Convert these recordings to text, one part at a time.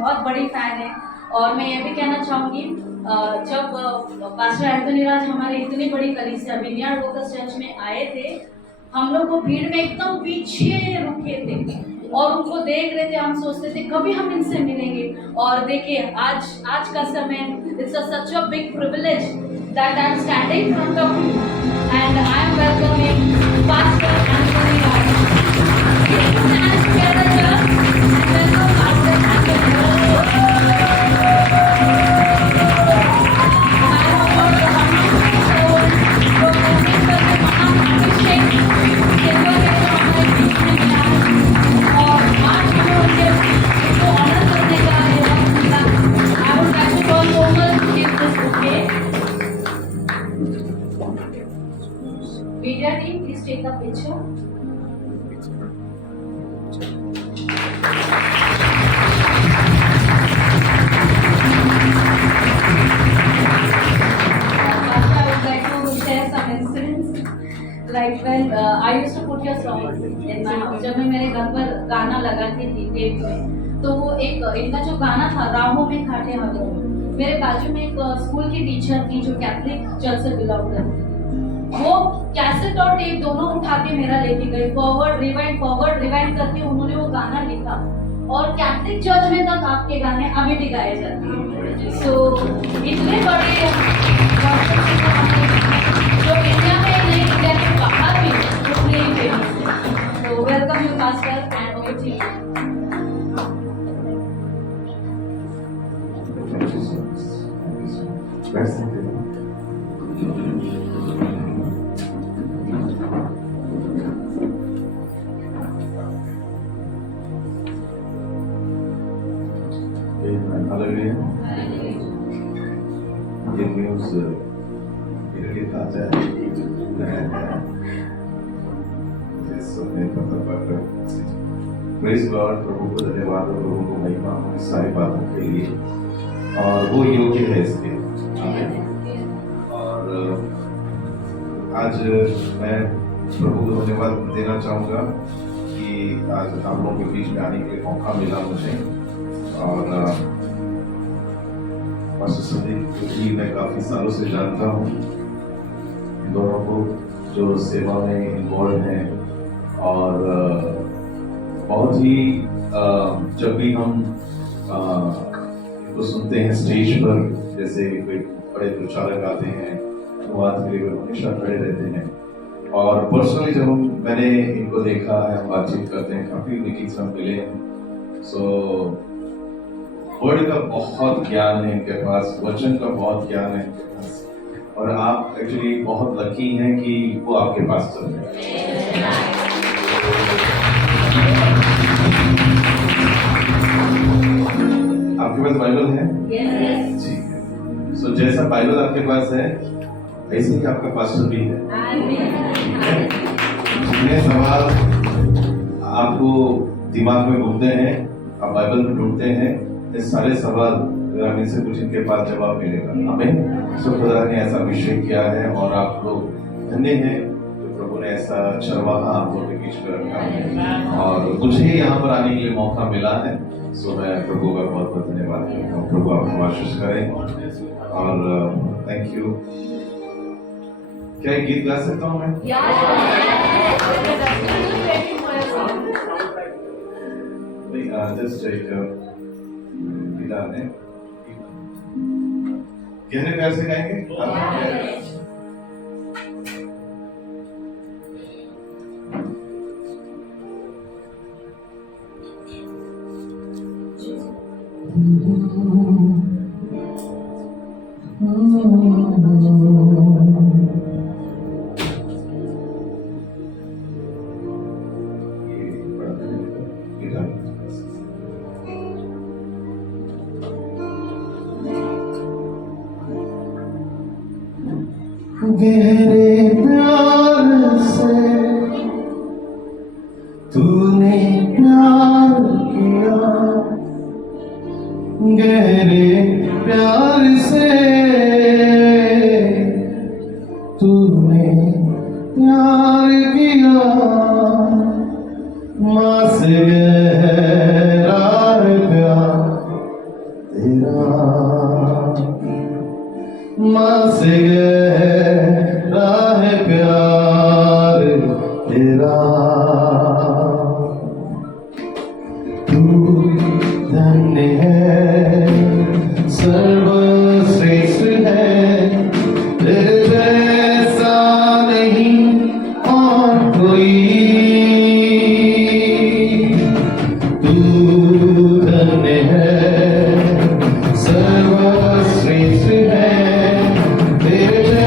बहुत बड़ी फैन है। और मैं ये भी कहना चाहूँगी, जब पास्टर एंथोनी राज हमारे इतनी बड़ी कलीसिया विनयार्ड वर्कर्स चर्च में आए थे, हम लोग वो भीड़ में एकदम पीछे रुके थे और उनको देख रहे थे। हम सोचते थे कभी हम इनसे मिलेंगे, और देखिए आज का समय, it's such a big privilege that I am standing in front of you and I am welcoming pastor Anthony Raj. Please put hands together here and welcome Pastor Anthony Media team, please take the picture. I would like to share some incidents. Like when I used to put your songs in my house. जब मैं मेरे घर पर गाना लगाती थी tape में, तो वो एक इनका जो गाना था राहों में खाटे हाथों में, मेरे बाजू में एक स्कूल की टीचर थी जो कैथलिक चर्च से बिलोंग करती थी। वो कैसेट और टेप दोनों उठा के मेरा लेके गई, फॉरवर्ड रिवाइंड करके उन्होंने वो गाना लिखा, और कैथलिक चर्च में तक आपके गाने अभी भी गाए जाते हैं। सो इतने बड़े जो इंडिया में नहीं, इंडिया के बाहर भी उतने ही फेमस है। तो welcome you pastor and over to you. Hallelujah. ये न्यूज़ मेरे लिए ताज़ा है, सुनने पर प्रेज़ गॉड, प्रभु को धन्यवाद और प्रभु को महिमा इस सारी बातों के लिए, और वो योग्य है इसके। आमीन। और आज मैं प्रभु को धन्यवाद देना चाहूँगा कि आज आप लोगों के बीच में आने के लिए मौका मिला मुझे। और पास्टर संदीप को भी मैं काफ़ी सालों से जानता हूँ, इन दोनों को जो सेवा में इन्वॉल्व हैं, और बहुत ही जब भी हम इनको सुनते हैं स्टेज पर, जैसे कोई बड़े प्रचारक आते हैं अनुवाद के लिए, वे हमेशा खड़े रहते हैं। और पर्सनली जब मैंने इनको देखा है, बातचीत करते हैं, काफ़ी मीटिंग्स हम मिले हैं। सो वर्ड का बहुत ज्ञान है इनके पास, वचन का बहुत ज्ञान है इनके पास, और आप एक्चुअली बहुत लकी हैं कि वो आपके पास चल रहे हैं। आपके पास बाइबल है? ठीक है। सो जैसा बाइबल आपके पास है, ऐसे ही आपका पास्टर भी है। जितने सवाल आपको दिमाग में घूमते हैं, आप बाइबल में ढूंढते हैं, ये सारे सवाल ग्रामीण से कुछ इनके पास जवाब मिलेगा। हमें सो खुदा ने ऐसा अभिषेक किया है, और आप लोग धन्य हैं जो प्रभु ने ऐसा चरवाहा आप लोगों के बीच में रखा है, और मुझे यहाँ पर आने के लिए मौका मिला है। सो मैं प्रभु का बहुत बहुत धन्यवाद करता हूँ। प्रभु आपको आशीष करें, और थैंक यू। क्या एक गीत गा सकता हूँ मैं? जस्ट एक गिटार है, गहरे प्यार से गाएंगे। गहरे प्यार से तूने प्यार किया, गहरे प्यार से तूने प्यार किया, माँ से गहरा प्यार माँ से गहरा है प्यार तेरा तू धन्य है सर्वश्रेष्ठ है तेरे जैसा नहीं और कोई तू धन्य है सर्वश्रेष्ठ है तेरे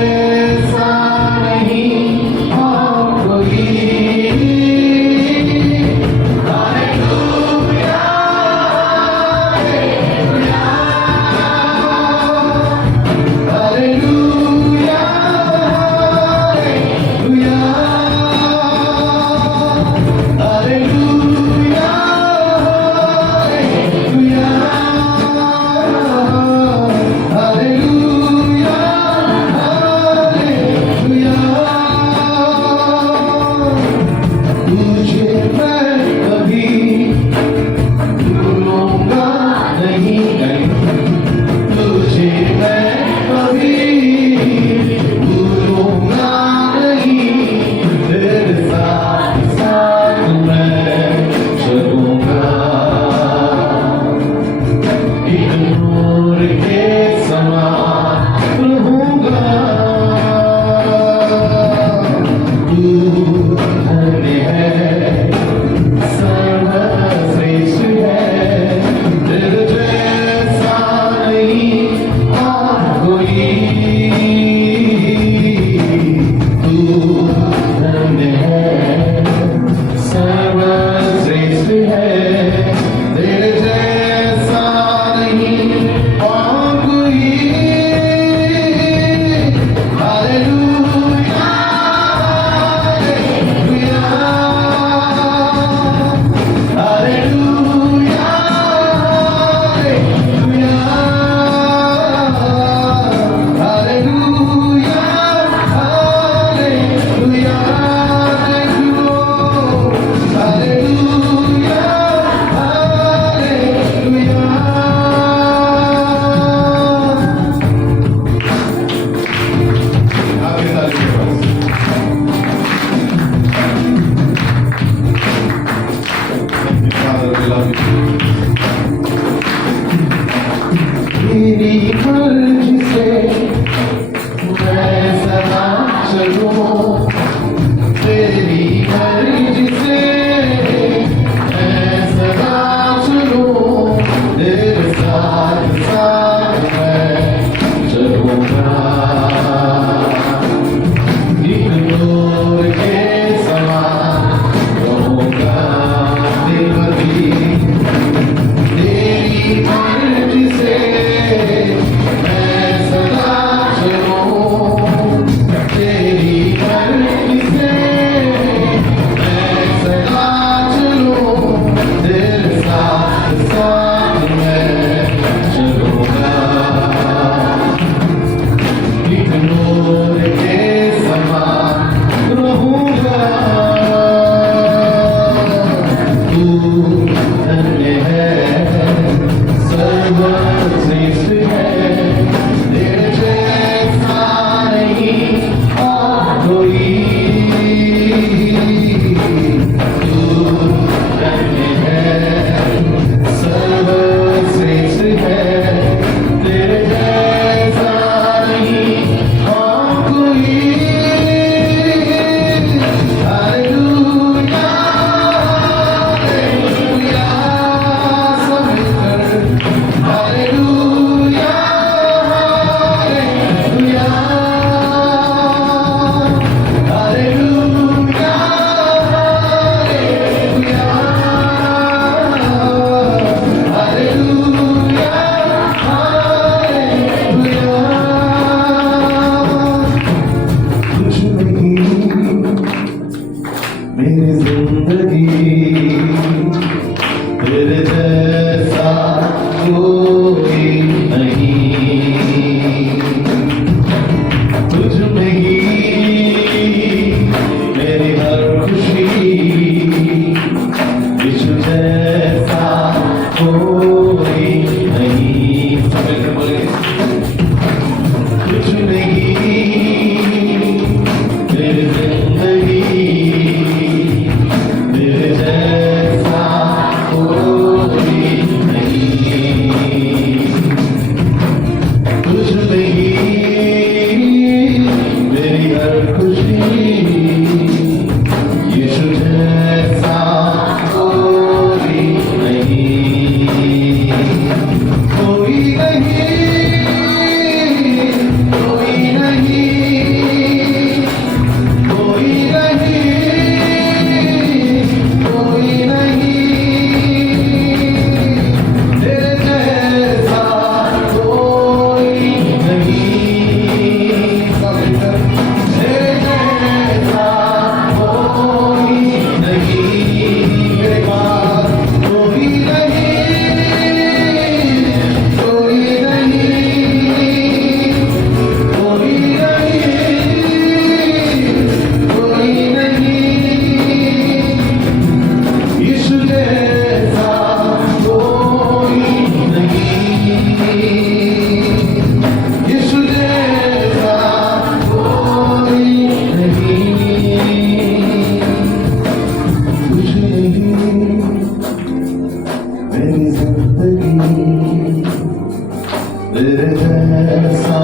तेरे जैसा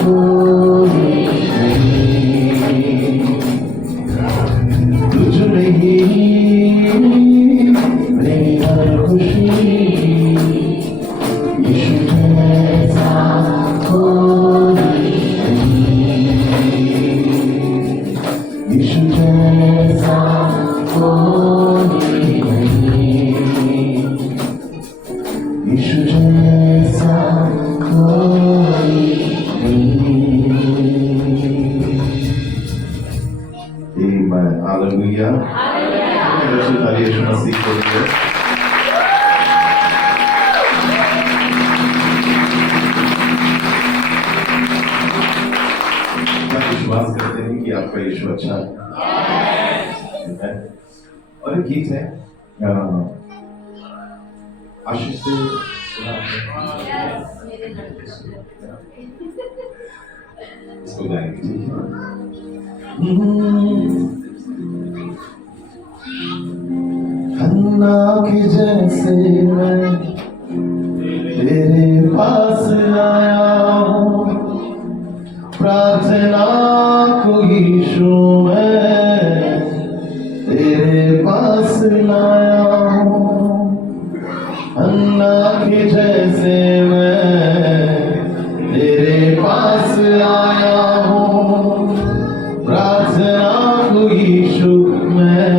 कोई नहीं, तुझ में ही मेरी हर खुशी, यीशु जैसा कोई नहीं, यीशु जैसा कोई नहीं, यीशु जैसा कोई नहीं। Amen. Hallelujah. यीशु ताली यीशु मसीह के लिए। क्या विश्वास करते हैं कि आपका यीशु अच्छा है? Amen. और एक गीत है आशीष से सुना आपने? इसको गाएंगे, ठीक है? हन्ना के जैसे मैं तेरे पास आया हूँ, प्रार्थना को यीशु मैं तेरे पास लाया हूँ। हन्ना के जैसे मैं तेरे पास आया हूँ, प्रार्थना को यीशु मैं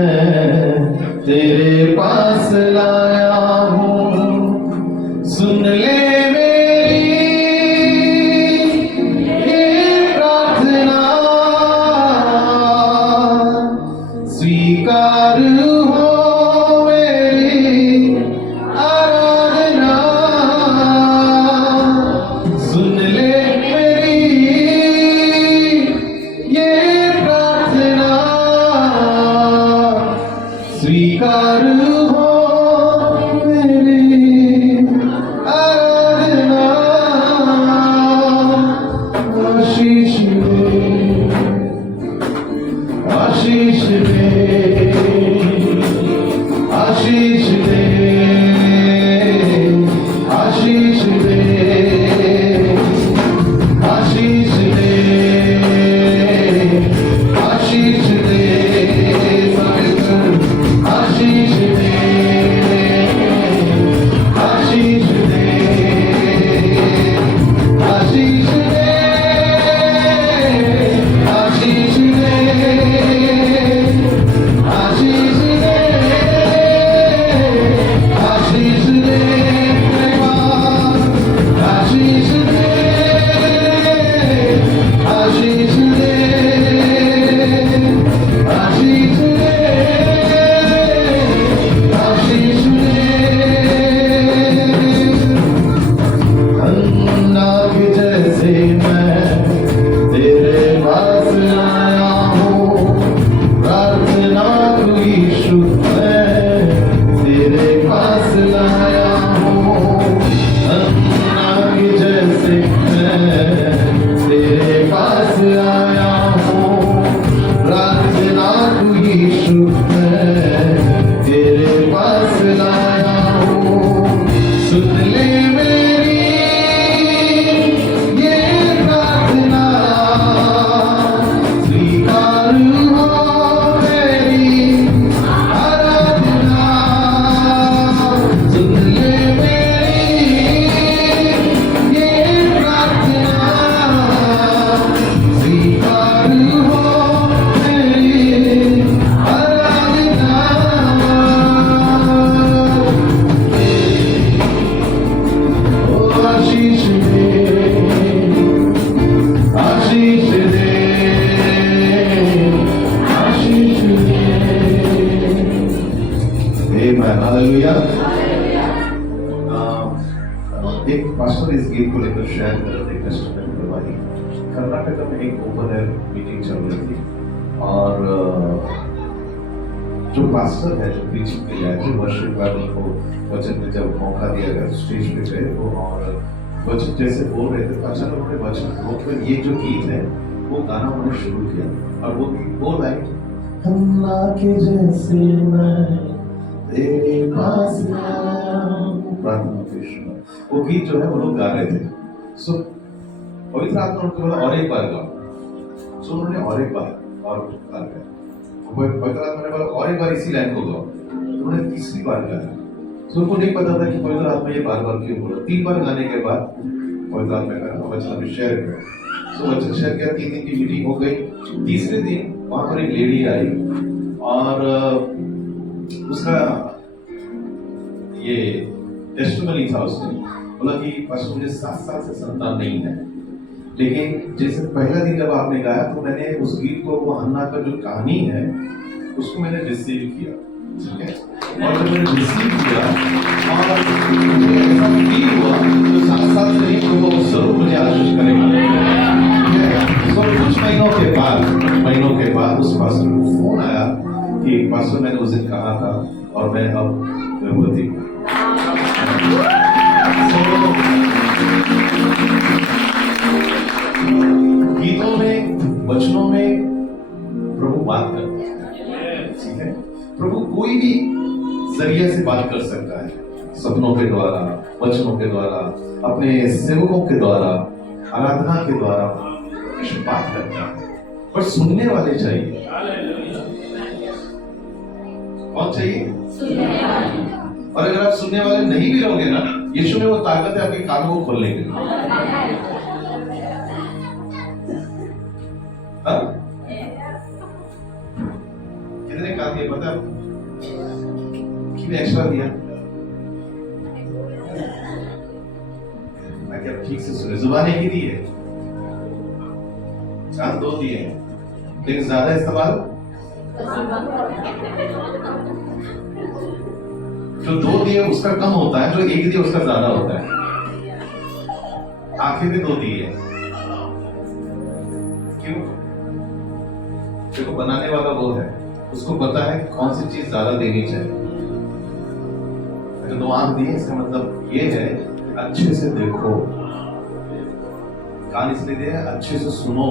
तेरे पास लाया हूँ। सुन ले मेरी ये प्रार्थना, स्वीकार हो मेरी आराधना। सुन ले मेरी ये प्रार्थना, स्वीकार हो मेरी आराधना। आशीष दे, आशीष दे, आशीष दे, आशीष दे, आशीष दे, आशीष दे, आशीष दे, आशीष दे, आशीष दे, आशीष दे, आशीष दे, आशीष दे, आशीष दे, आशीष दे, आशीष दे, आशीष दे। अन्ना के जैसे मैं तेरे पास आया हूँ, प्रार्थना को यीशु मैं तेरे पास लाया हूँ। अन्ना के जैसे मैं तेरे पास आया हूँ, प्रार्थना को यीशु मैं तेरे पास लाया हूँ। सुन ले मेरी ये प्रार्थना, स्वीकार हो मेरी आराधना। सुन ले मेरी ये प्रार्थना, स्वीकार हो मेरी आराधना। ओ आशीष दे, आशीष दे, आशीष दे। Amen. Hallelujah. एक पास्टर इस गीत को लेकर शेयर कर रहे थे, टेस्टमेंट करवाई। कर्नाटक में एक ओपन एयर मीटिंग चल रही थी और जो पास्टर है जो प्रीचिंग के लिए आए थे, वर्शिप बाद उनको वचन में जब मौका दिया गया स्टेज पे गए वो और वचन जैसे बोल रहे थे, अचानक उन्होंने वचन रोककर ये जो गीत है वो गाना उन्होंने शुरू किया और वो गीत वो लाइन, हन्ना के जैसे मैं तेरे पास आया हूँ, प्रार्थना कृष्ण। वो गीत जो है वो लोग गा रहे थे सो पवित्र आत्मा उनको बोला और एक बार गाओ। सो उन्होंने और एक बार गाया। पवित्र आत्मा ने बोला और एक बार इसी लाइन को गाओ। उन्होंने तीसरी बार गाया। सो उनको नहीं पता था कि पवित्र आत्मा ये बार बार क्यों बोला। 3 बार गाने के बाद पवित्र आत्मा ने कहा वचन अभी शेयर करो। सो वचन शेयर किया, 3 दिन की मीटिंग हो गई। तीसरे दिन वहां पर एक लेडी आई और उसका ये टेस्टिमनी था। उसने बोला कि पास्टर मुझे 7 साल से संतान नहीं है, लेकिन जैसे पहला दिन जब आपने गाया तो मैंने उस गीत को, वो हन्ना का जो कहानी है उसको मैंने रिसीव किया, ठीक है। और जब मैंने रिसीव किया और मुझे ऐसा फील हुआ तो 7 साल से नहीं तो वो जरूर मुझे आशीष करेगा। तो कुछ महीनों के बाद उस पास्टर को फोन आया कि पास्टर मैंने उस दिन कहा था और मैं अब गर्भवती हूँ। गीतों में, वचनों में प्रभु बात करते हैं, ठीक है। प्रभु कोई भी जरिए से बात कर सकता है, सपनों के द्वारा, वचनों के द्वारा, अपने सेवकों के द्वारा, आराधना के द्वारा बात करता है, पर सुनने वाले चाहिए। कौन चाहिए? सुनने वाले। और अगर आप सुनने वाले नहीं भी रहोगे ना, यीशु में वो ताकत है आपके कानों को खोलने के लिए। कितने काम दिए पता? कितने एक्स्ट्रा दिया? मैं क्या ठीक से सुने? जुबान एक ही दी है, कान 2 दिए हैं, लेकिन ज्यादा इस्तेमाल जो 2 दिए उसका कम होता है, जो 1 दिए उसका ज्यादा होता है। आंखें भी 2 दी है, क्यों? देखो बनाने वाला वो है, उसको पता है कौन सी चीज ज्यादा देनी चाहिए। अगर 2 आंख दी है इसका मतलब ये है अच्छे से देखो, कान इसलिए दिए अच्छे से सुनो।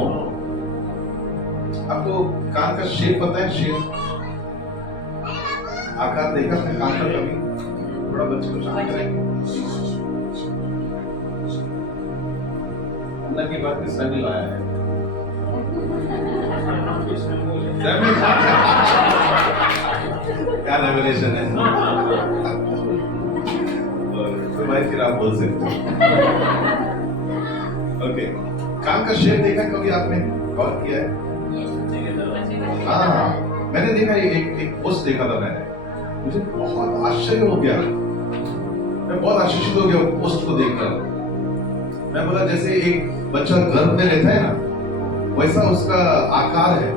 आपको कान का शेप पता है? शेप, आकार देखा था कान का कभी? थोड़ा बच्चे को शांत करेंगे। अन्ना की बात में सैंडल आया है। क्या रेवलेशन है? तो भाई फिर आप बोल सकते हो। ओके, कान का शेप देखा कभी आपने? गौर किया है? हाँ, मैंने देखा एक पोस्ट देखा था मैंने, मुझे बहुत आश्चर्य हो गया। मैं बहुत आश्चर्य हो गया पोस्ट को देखकर। मैं बोला जैसे एक बच्चा गर्भ में रहता है ना, वैसा उसका आकार है।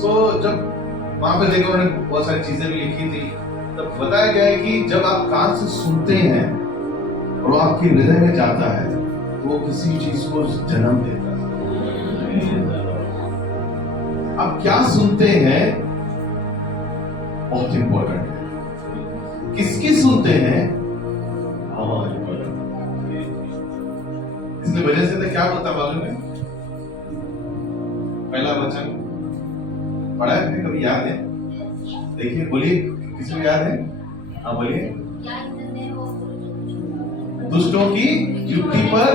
सो जब वहां पे देखा उन्होंने बहुत सारी चीजें भी लिखी थी, तब बताया गया है कि जब आप कान से सुनते हैं और वो आपके हृदय में जाता है तो वो किसी चीज को जन्म देता है। आप क्या सुनते हैं बहुत इंपॉर्टेंट है, किसकी सुनते हैं बहुत इंपॉर्टेंट। इसलिए वजह से तो क्या बोलता मालूम है? पहला वचन पढ़ा है कभी? याद है? देखिए, बोलिए, किसी को याद है? हाँ बोलिए। दुष्टों की युक्ति पर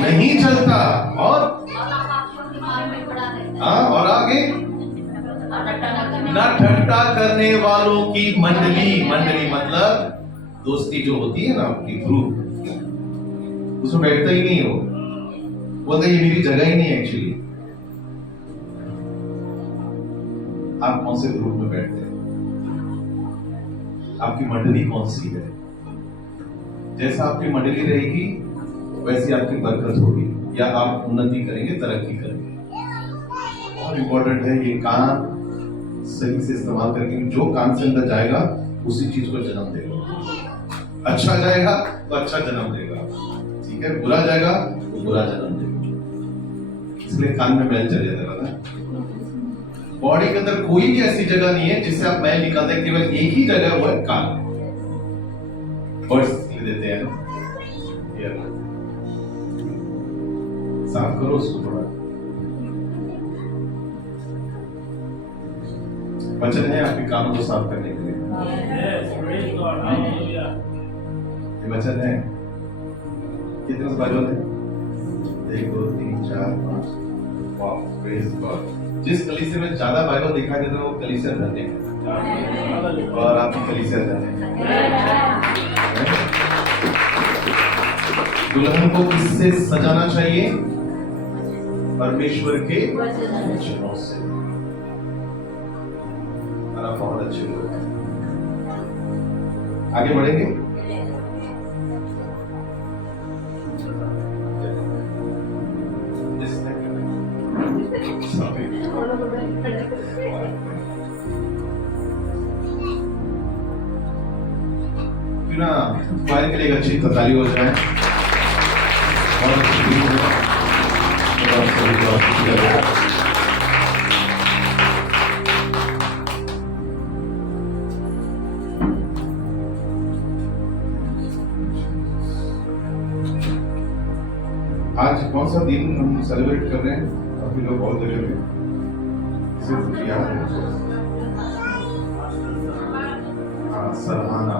नहीं चलता और हाँ, और आगे न ठट्टा करने वालों की मंडली। मंडली मतलब दोस्ती जो होती है ना आपकी, ग्रुप, उसमें बैठता ही नहीं हो, बोलते ये मेरी जगह ही नहीं है। एक्चुअली आप कौन से ग्रुप में बैठते हैं? आपकी मंडली कौन सी है? जैसा आपकी मंडली रहेगी वैसी आपकी बरकत होगी, या आप उन्नति करेंगे, तरक्की करेंगे। बहुत इंपॉर्टेंट है ये कान सही से इस्तेमाल करके। जो कान से अंदर जाएगा उसी चीज को जन्म देगा। अच्छा जाएगा तो अच्छा जन्म देगा, ठीक है। बुरा जाएगा तो बुरा जन्म देगा। इसलिए कान में मैल चले जाएगा। बॉडी के अंदर कोई भी ऐसी जगह नहीं है जिससे आप मैल निकालते हैं, केवल एक ही जगह, वो है कान। बर्ड्स देते हैं, साफ करो उसको थोड़ा। वचन है आपके कानों को साफ करने के लिए। ये वचन है। कितने से बाजू है? 1 2 3 4 5 वाह प्रेज गॉड जिस कलीसिया में ज्यादा बाइबल दिखाई देता है वो कलीसिया धन्य है और आपकी कलीसिया धन्य है दुल्हन को किससे सजाना चाहिए परमेश्वर के वचनों से और आप बहुत अच्छे लोग हैं आगे बढ़ेंगे क्यों ना क्वायर के लिए एक अच्छी ताली हो जाए बहुत अच्छी टीम है और आप सभी को अच्छी लगे। आज कौन सा दिन हम सेलिब्रेट कर रहे हैं काफी लोग बहुत जगह पे सिर्फ याद है हाँ सराहना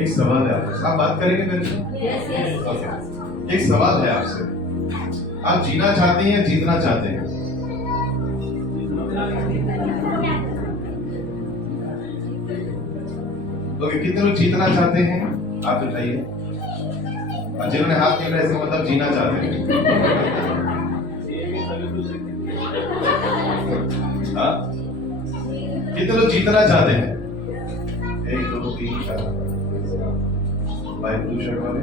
एक सवाल है आपसे आप बात करेंगे करके यस यस ओके एक सवाल है आपसे आप जीना चाहते हैं या जीतना चाहते हैं ओके कितने लोग जीतना चाहते हैं आप उठाइए और जिन्होंने हाथ नहीं इसका मतलब जीना चाहते हैं हाँ कितने लोग जीतना चाहते हैं 1 2 3 4 भाई ब्लू शर्ट वाले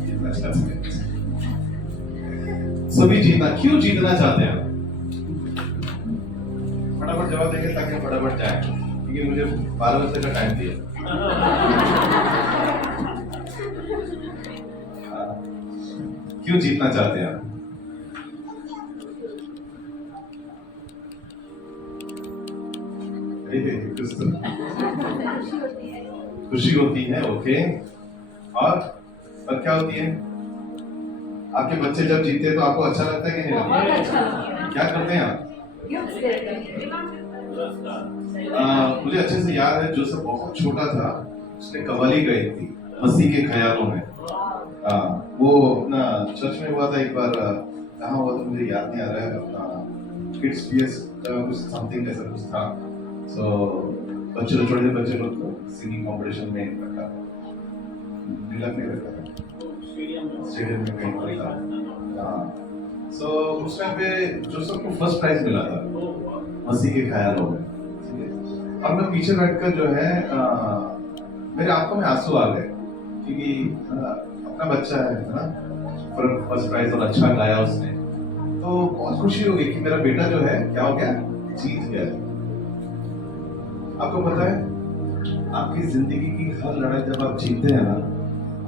जीतना चाहते हैं सभी जीतना क्यों जीतना चाहते हैं फटाफट जवाब देंगे ताकि फटाफट जाए क्योंकि मुझे 12 बजे का टाइम दिया क्यों जीतना चाहते हैं आप खुशी होती है ओके और क्या होती है आपके बच्चे जब जीते हैं तो आपको अच्छा लगता है कि नहीं लगता क्या करते हैं आप मुझे अच्छे से याद है जोसेफ बहुत छोटा था उसने कव्वाली गाई थी मसीह के ख्यालों में वो अपना चर्च में हुआ था एक बार कहाँ हुआ था मुझे याद नहीं आ रहा है अपना किड्स पीएस कुछ समथिंग ऐसा कुछ था सो बच्चे लोग छोटे बच्चे लोग को सिंगिंग कंपटीशन में रखा था नीलक में रखा था स्टेडियम में कहीं पर था सो उस टाइम पे जोसेफ को फर्स्ट प्राइज मिला था मसीह के ख्यालों में और मैं पीछे बैठकर जो है मेरे आंखों में आंसू आ गए क्योंकि अपना बच्चा है ना फर्स्ट प्राइज और अच्छा गाया उसने तो बहुत खुशी हो गई कि मेरा बेटा जो है क्या हो गया जीत गया आपको पता है आपकी जिंदगी की हर लड़ाई जब आप जीतते हैं ना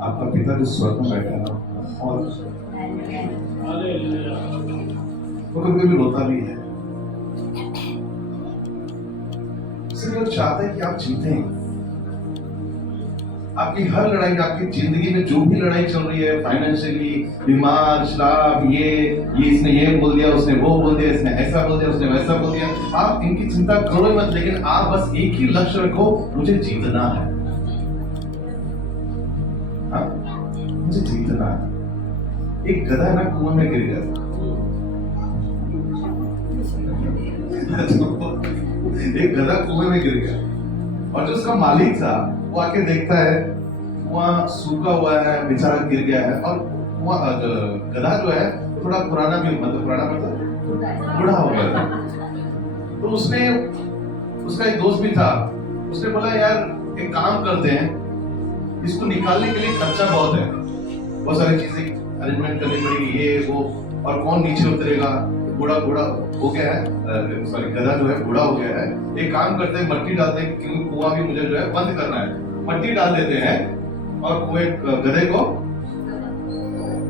आपका पिता जो स्वर्ग में बैठा है ना बहुत वो कभी कभी रोता भी है इसलिए वो चाहते हैं कि आप जीतें आपकी हर लड़ाई आपकी जिंदगी में जो भी लड़ाई चल रही है फाइनेंशियली बीमार शराब ये इसने ये बोल दिया उसने वो बोल दिया इसने ऐसा बोल दिया उसने वैसा बोल दिया आप इनकी चिंता करो मत लेकिन आप बस एक ही लक्ष्य रखो मुझे जीतना है हाँ मुझे जीतना है एक गधा ना कुआं में गिर गया एक गधा कुएं में गिर गया और जो उसका मालिक था वो आके देखता है वहाँ सूखा हुआ है बेचारा गिर गया है और वहाँ गधा जो है थोड़ा पुराना भी पुराना मतलब बूढ़ा हो गया था तो उसने उसका एक दोस्त भी था उसने बोला यार एक काम करते हैं इसको निकालने के लिए खर्चा बहुत है बहुत सारी चीजें अरेंजमेंट करनी पड़ेगी ये वो और कौन नीचे उतरेगा बूढ़ा हो गया है सॉरी गधा जो है बूढ़ा हो गया है एक काम करते हैं मट्टी डालते हैं क्योंकि कुआं भी मुझे जो है बंद करना है मट्टी डाल देते हैं और कुएं गधे को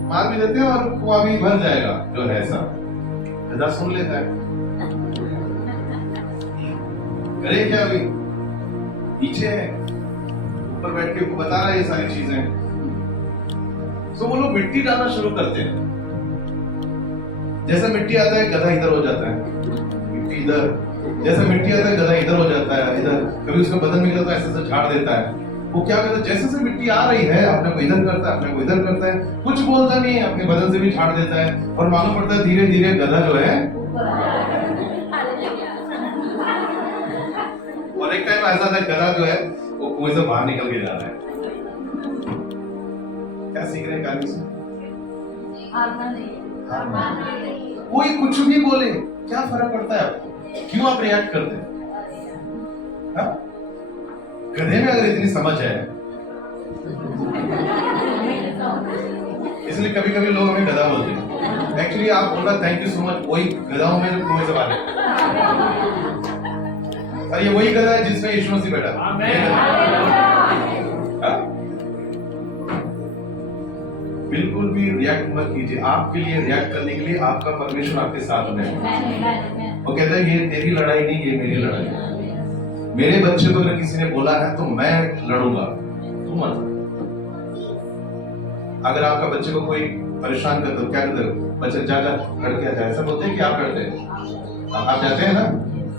मार भी देते हैं और कुआं भी भर जाएगा जो है ऐसा गधा सुन लेता है करे क्या अभी पीछे है ऊपर बैठ के बता रहा है ये सारी चीजें तो वो लोग मिट्टी डालना शुरू करते हैं। जैसे मिट्टी आता है गधा इधर हो जाता है, मिट्टी इधर, जैसे मिट्टी आता है गधा इधर हो जाता है, इधर कभी उसका बदन निकलता है, ऐसे ऐसे झाड़ देता है। वो क्या करता है, जैसे जैसे मिट्टी आ रही है अपने को इधर करता है, अपने को इधर करता है, कुछ बोलता नहीं है, अपने बदन से भी झाड़ देता है, और मालूम पड़ता है धीरे धीरे गधा जो है। और एक टाइम ऐसा था गधा जो है वो कुएं से बाहर निकल के जा रहा है। क्या सीख रहे हैं कहानी से? कोई कुछ भी बोले क्या फर्क पड़ता है आपको? क्यों आप रिएक्ट करते हैं? हाँ? गधे में अगर इतनी समझ है, इसलिए कभी कभी लोग हमें गधा बोलते हैं। एक्चुअली आप बोलना थैंक यू सो मच, वही गधा हूं मैं जो कुएं से बाहर निकला। और ये वही गधा है जिसमें यीशु मसीह बैठा। हाँ? बिल्कुल भी रिएक्ट मत कीजिए। आपके लिए रिएक्ट करने के लिए आपका परमेश्वर आपके साथ में है। वो कहता है ये तेरी लड़ाई नहीं, ये मेरी लड़ाई है। मेरे बच्चे को अगर किसी ने बोला है तो मैं लड़ूंगा, तुम मत। अगर आपका बच्चे को कोई परेशान कर दो, क्या करते हो? बच्चे जा जा लड़ के आ जाए, ऐसा बोलते हैं कि आप लड़ते हैं? आप जाते हैं ना,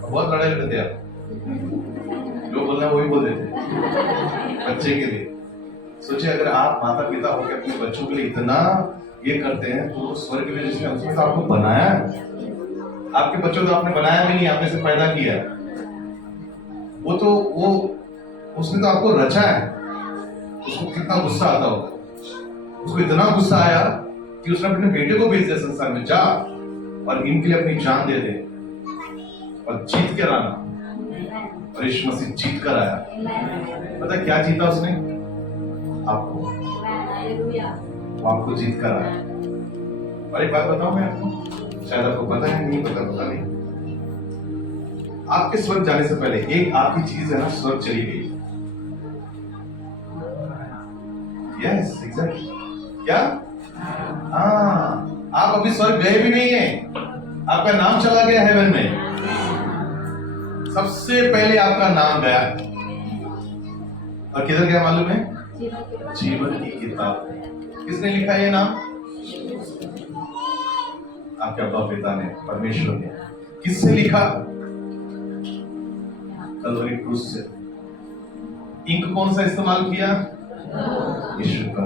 बहुत लड़ाई लड़ते हैं आप, जो बोलना है वही बोल देते हैं बच्चे के लिए। सोचिए अगर आप माता पिता होकर अपने बच्चों के लिए इतना ये करते हैं तो स्वर्ग में जिसने उसने तो आपको बनाया है, आपके बच्चों को आपने बनाया भी नहीं, आपने से पैदा किया है। वो उसने तो आपको रचा है। उसको कितना गुस्सा आता होगा, उसको इतना गुस्सा आया कि उसने अपने बेटे को भेज दिया संसार में, जा और इनके लिए अपनी जान दे दे और जीत कर आना। और यीशु मसीह जीत कर आया। पता क्या जीता उसने? आपको। वो आपको जीत कर आया। और एक बात बताऊं मैं आपको, शायद आपको पता है, नहीं पता नहीं। आपके स्वर्ग जाने से पहले एक आपकी चीज है ना, स्वर्ग चली गई। Yes exactly. क्या? हाँ, आप अभी स्वर्ग गए भी नहीं है, आपका नाम चला गया हेवन में। सबसे पहले आपका नाम गया, और किधर गया मालूम है? जीवन की किताब। किसने लिखा ये नाम? आपके अब्बा पिता ने, परमेश्वर ने। किससे लिखा? कलवरी क्रूस से। इंक कौन सा इस्तेमाल किया? यीशु का।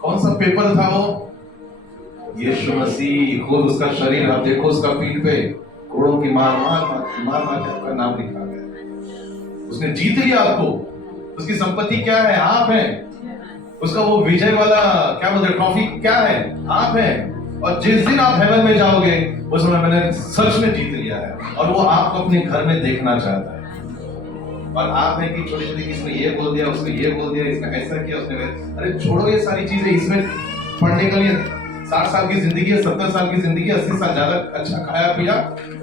कौन सा पेपर था वो? यीशु मसीह खुद, उसका शरीर। आप देखो उसका पीठ पे कोड़ों की मार के आपका नाम लिखा गया। उसने जीत लिया आपको। उसकी संपत्ति क्या है? आप हैं। उसका वो विजय वाला क्या बोलते हैं, ट्रॉफी क्या है? आप हैं। और जिस दिन आप हेवन में जाओगे उस समय मैंने सच में जीत लिया है, और वो आपको अपने घर में देखना चाहता है। और आप है कि छोटी छोटी, किसने ये बोल दिया, उसने ये बोल दिया, इसने ऐसा किया, उसने, अरे छोड़ो ये सारी चीजें। इसमें पढ़ने के लिए 60 साल की जिंदगी है, 70 साल की जिंदगी, 80 साल, ज्यादा अच्छा खाया पिया,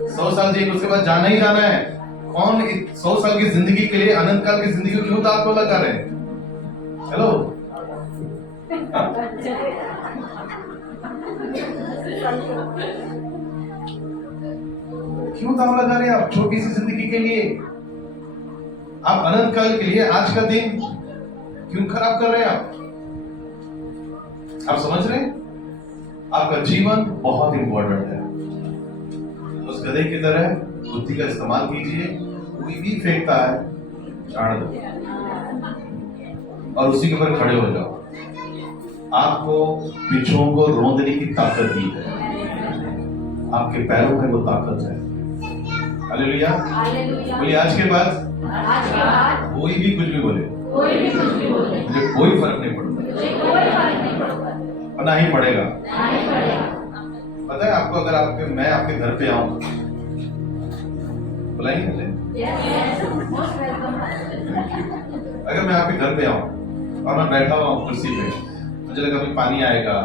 100 साल जी, उसके बाद जाना ही जाना है। कौन 100 साल की जिंदगी के लिए, अनंत काल की जिंदगी को क्यों दांत को लगा रहे हैं? हेलो, क्यों दांव लगा रहे हैं आप छोटी सी जिंदगी के लिए? आप अनंत काल के लिए आज का दिन क्यों खराब कर रहे हैं आप समझ रहे हैं? आपका जीवन बहुत इंपॉर्टेंट है। उस गधे की तरह बुद्धि का इस्तेमाल कीजिए। कोई भी फेंकता है, झाड़ दो और उसी के ऊपर खड़े हो जाओ। आपको बिच्छुओं को रोंदने की ताकत दी है, आपके पैरों में वो ताकत है। हालेलुया। बोलिए आज के बाद कोई भी कुछ भी बोले, मुझे कोई फर्क नहीं पड़ता, और ना ही पड़ेगा। पता है आपको, अगर मैं आपके घर पे आऊं, बुलाएंगे मुझे? अगर मैं आपके घर पे आऊं और मैं बैठा हुआ हूं कुर्सी पे, मुझे लगा भाई पानी आएगा,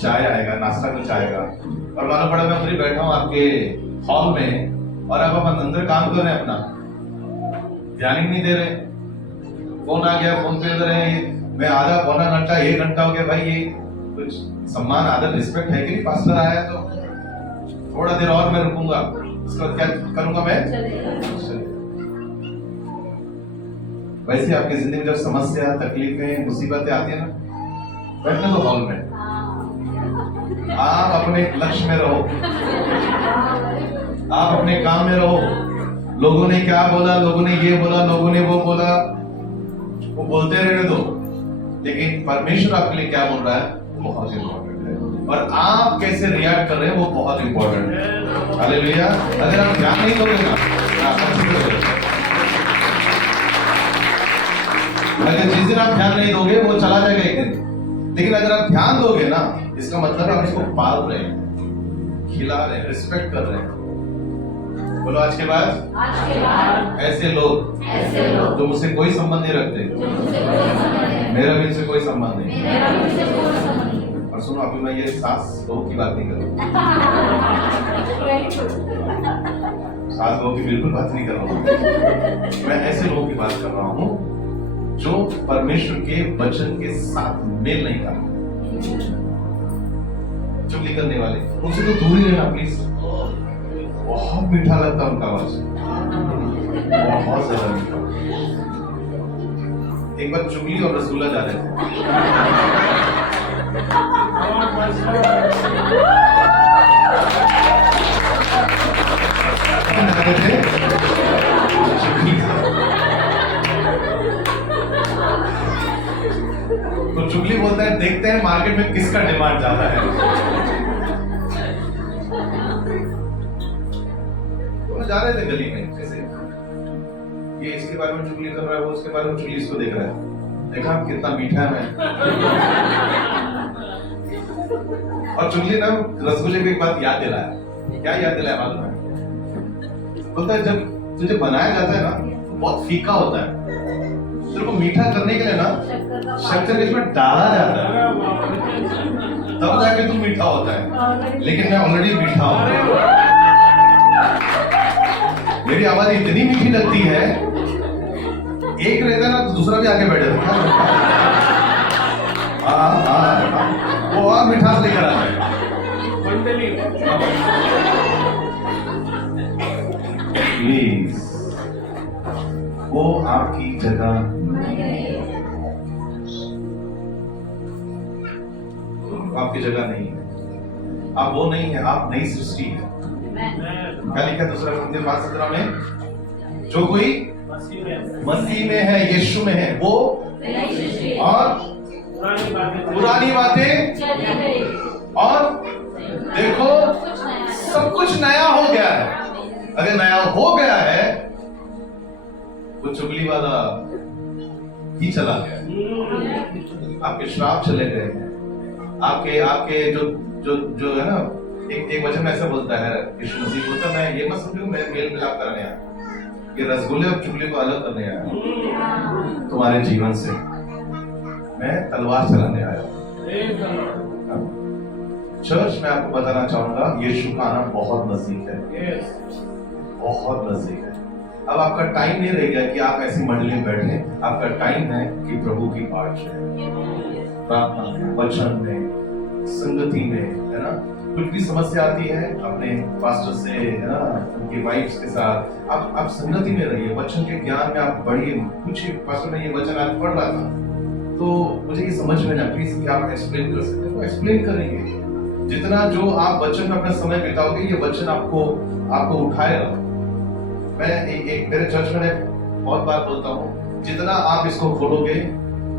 चाय आएगा, नाश्ता कुछ आएगा, और मालूम पड़ा मैं खुद बैठा हूं आपके हॉल में, और आप अंदर काम कर रहे हैं, अपना ध्यान ही नहीं दे रहे। फोन आ गया, फोन पे रहे, मैं आधा पौना घंटा 1 घंटा हो गया। भाई ये कुछ सम्मान, आदर, रिस्पेक्ट है कि नहीं? पास्टर आया तो थोड़ा देर और मैं रुकूंगा, उसके बाद क्या करूंगा मैं? वैसे आपकी जिंदगी में जब समस्या, तकलीफें, मुसीबतें आती है ना, बैठने दो हॉल में। हाँ। आप अपने लक्ष्य में रहो, आप अपने काम में रहो। लोगों ने क्या बोला, लोगों ने ये बोला, लोगों ने वो बोला, वो बोलते रहने दो, लेकिन परमेश्वर आपके लिए क्या बोल रहा है वो बहुत इंपॉर्टेंट है, और आप कैसे रिएक्ट कर रहे हैं वो बहुत इंपॉर्टेंट है। हालेलुया। अगर आप ध्यान नहीं दोगे ना, अगर जिस दिन आप ध्यान नहीं दोगे वो चला जाएगा एक दिन, लेकिन अगर आप ध्यान दोगे ना, इसका मतलब आप इसको पाल रहे हैं, खिला रहे हैं, रिस्पेक्ट कर रहे हैं। बोलो आज के बाद ऐसे लोग जो मुझसे कोई संबंध नहीं रखते, मेरा भी इनसे कोई संबंध नहीं। और सुनो, अभी मैं ये सास बहू की बात नहीं कर रहा हूँ, सास बहू की बिल्कुल बात नहीं कर रहा हूँ। मैं ऐसे लोगों की बात कर रहा हूँ जो परमेश्वर के वचन के साथ मेल नहीं करते, चुगली करने वाले, उनसे तो दूर ही रहना प्लीज। बहुत मीठा लगता है उनका आवाज, बहुत ज्यादा मीठा। एक बार चुगली और रसगुल्ला जा रहे थे, तो चुगली बोलता है देखते हैं मार्केट में किसका डिमांड ज्यादा है। जा रहे थे गली में, जैसे ये इसके बारे में चुगली कर रहा है, वो उसके बारे में चुगली इसको देख रहा है, देखा कितना मीठा है मैं। और चुगली ना रसगुल्ले की एक बात याद दिलाया। क्या याद दिलाया मालूम है? बोलता है जब तुझे बनाया जाता है ना बहुत फीका होता है, तेरे को मीठा करने के लिए ना शक्कर इसमें डाला जाता है, तब जाके तू मीठा होता है, लेकिन मैं ऑलरेडी मीठा हूं। मेरी आवाज इतनी मीठी लगती है, एक रहता ना तो दूसरा भी आके बैठे रहता है। वो और मिठास लेकर आता है। प्लीज, वो आपकी जगह आपकी जगह नहीं है, आप वो नहीं है, आप नई सृष्टि है। क्या लिखा दूसरा कुरिन्थियों 5:17 में? जो कोई मसीह में है, यीशु में है, वो और पुरानी बातें और देखो सब कुछ नया हो गया है। अगर नया हो गया है वो चुगली वाला ही चला गया, आपके श्राप चले गए, आपके आपके जो है ना, एक वचन में ऐसा बोलता है यीशु मसीह बोलता है, मैं ये मत समझो मैं मेल मिलाप करने आया, ये रसगुल्ले और चुगली को अलग करने आया तुम्हारे जीवन से, मैं तलवार चलाने आया। चर्च में आपको बताना चाहूंगा यीशु का आना बहुत नजदीक है, बहुत नजदीक है। अब आपका टाइम नहीं रह गया कि आप ऐसी मंडली में बैठे, आपका टाइम है कि प्रभु की बाट है, प्रार्थना में, वचन में, संगति में, है ना। कुछ भी समस्या आती है अपने पास्टर से, है ना, उनकी वाइफ्स के साथ, आप संगति में रहिए, वचन के ज्ञान में आप बढ़िए। पूछिए पास्टर मैं ये वचन आज पढ़ रहा था तो मुझे ये समझ में ना, प्लीज क्या आप एक्सप्लेन कर सकते हैं? तो एक्सप्लेन करेंगे। जितना जो आप वचन में अपना समय बिताओगे ये वचन आपको उठाएगा। मैं एक मेरे चर्च में बहुत बार बोलता हूँ, जितना आप इसको खोलोगे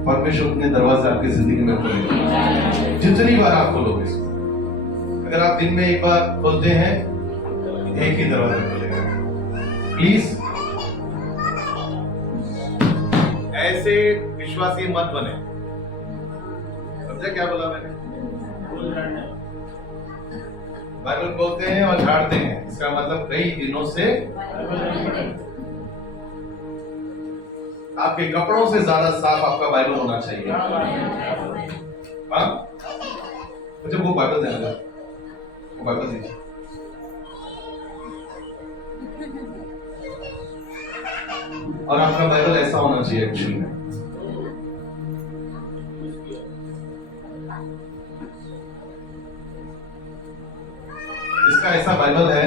परमेश्वर अपने दरवाजे आपकी जिंदगी में खोलेगा। जितनी बार आप खोलोगे इसको, अगर आप दिन में एक बार खोलते हैं एक ही दरवाजा खोलेगा। प्लीज ऐसे विश्वासी मत बने। समझा क्या बोला मैंने? बाइबल बोलते हैं और झाड़ते हैं, इसका मतलब कई दिनों से आपके कपड़ों से ज्यादा साफ आपका बाइबल होना चाहिए। हाँ, मुझे वो बाइबल देना, वो बाइबल दीजिए। और आपका बाइबल ऐसा होना चाहिए एक्चुअली में। इसका ऐसा बाइबल है,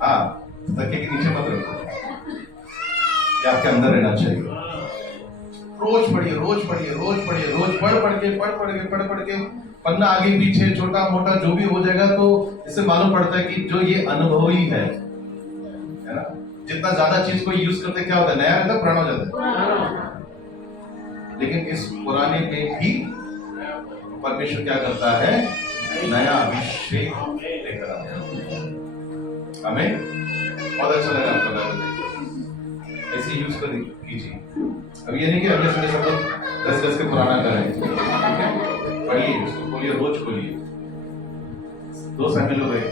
हाँ, तकिए के नीचे मत रखो। ये आपके अंदर रहना चाहिए। रोज पढ़िए, रोज पढ़िए, रोज पढ़िए, रोज पढ़ के पन्ना आगे पीछे छोटा मोटा जो भी हो जाएगा, तो इससे मालूम पड़ता है कि जो ये अनुभवी है ना, जितना ज्यादा चीज को यूज करते क्या होता है, नया रहता है, पुराना हो जाता है। लेकिन इस पुराने में भी परमेश्वर क्या करता है, नया अभिषेक लेकर आता है। हमें बहुत अच्छा लगा आपका बाइबल, ऐसे यूज कर कीजिए। अब ये नहीं कि अगले संडे सब लोग 10 के पुराना करें, ठीक है? पढ़िए, उसको खोलिए, रोज खोलिए। 2 शामिल हो गए।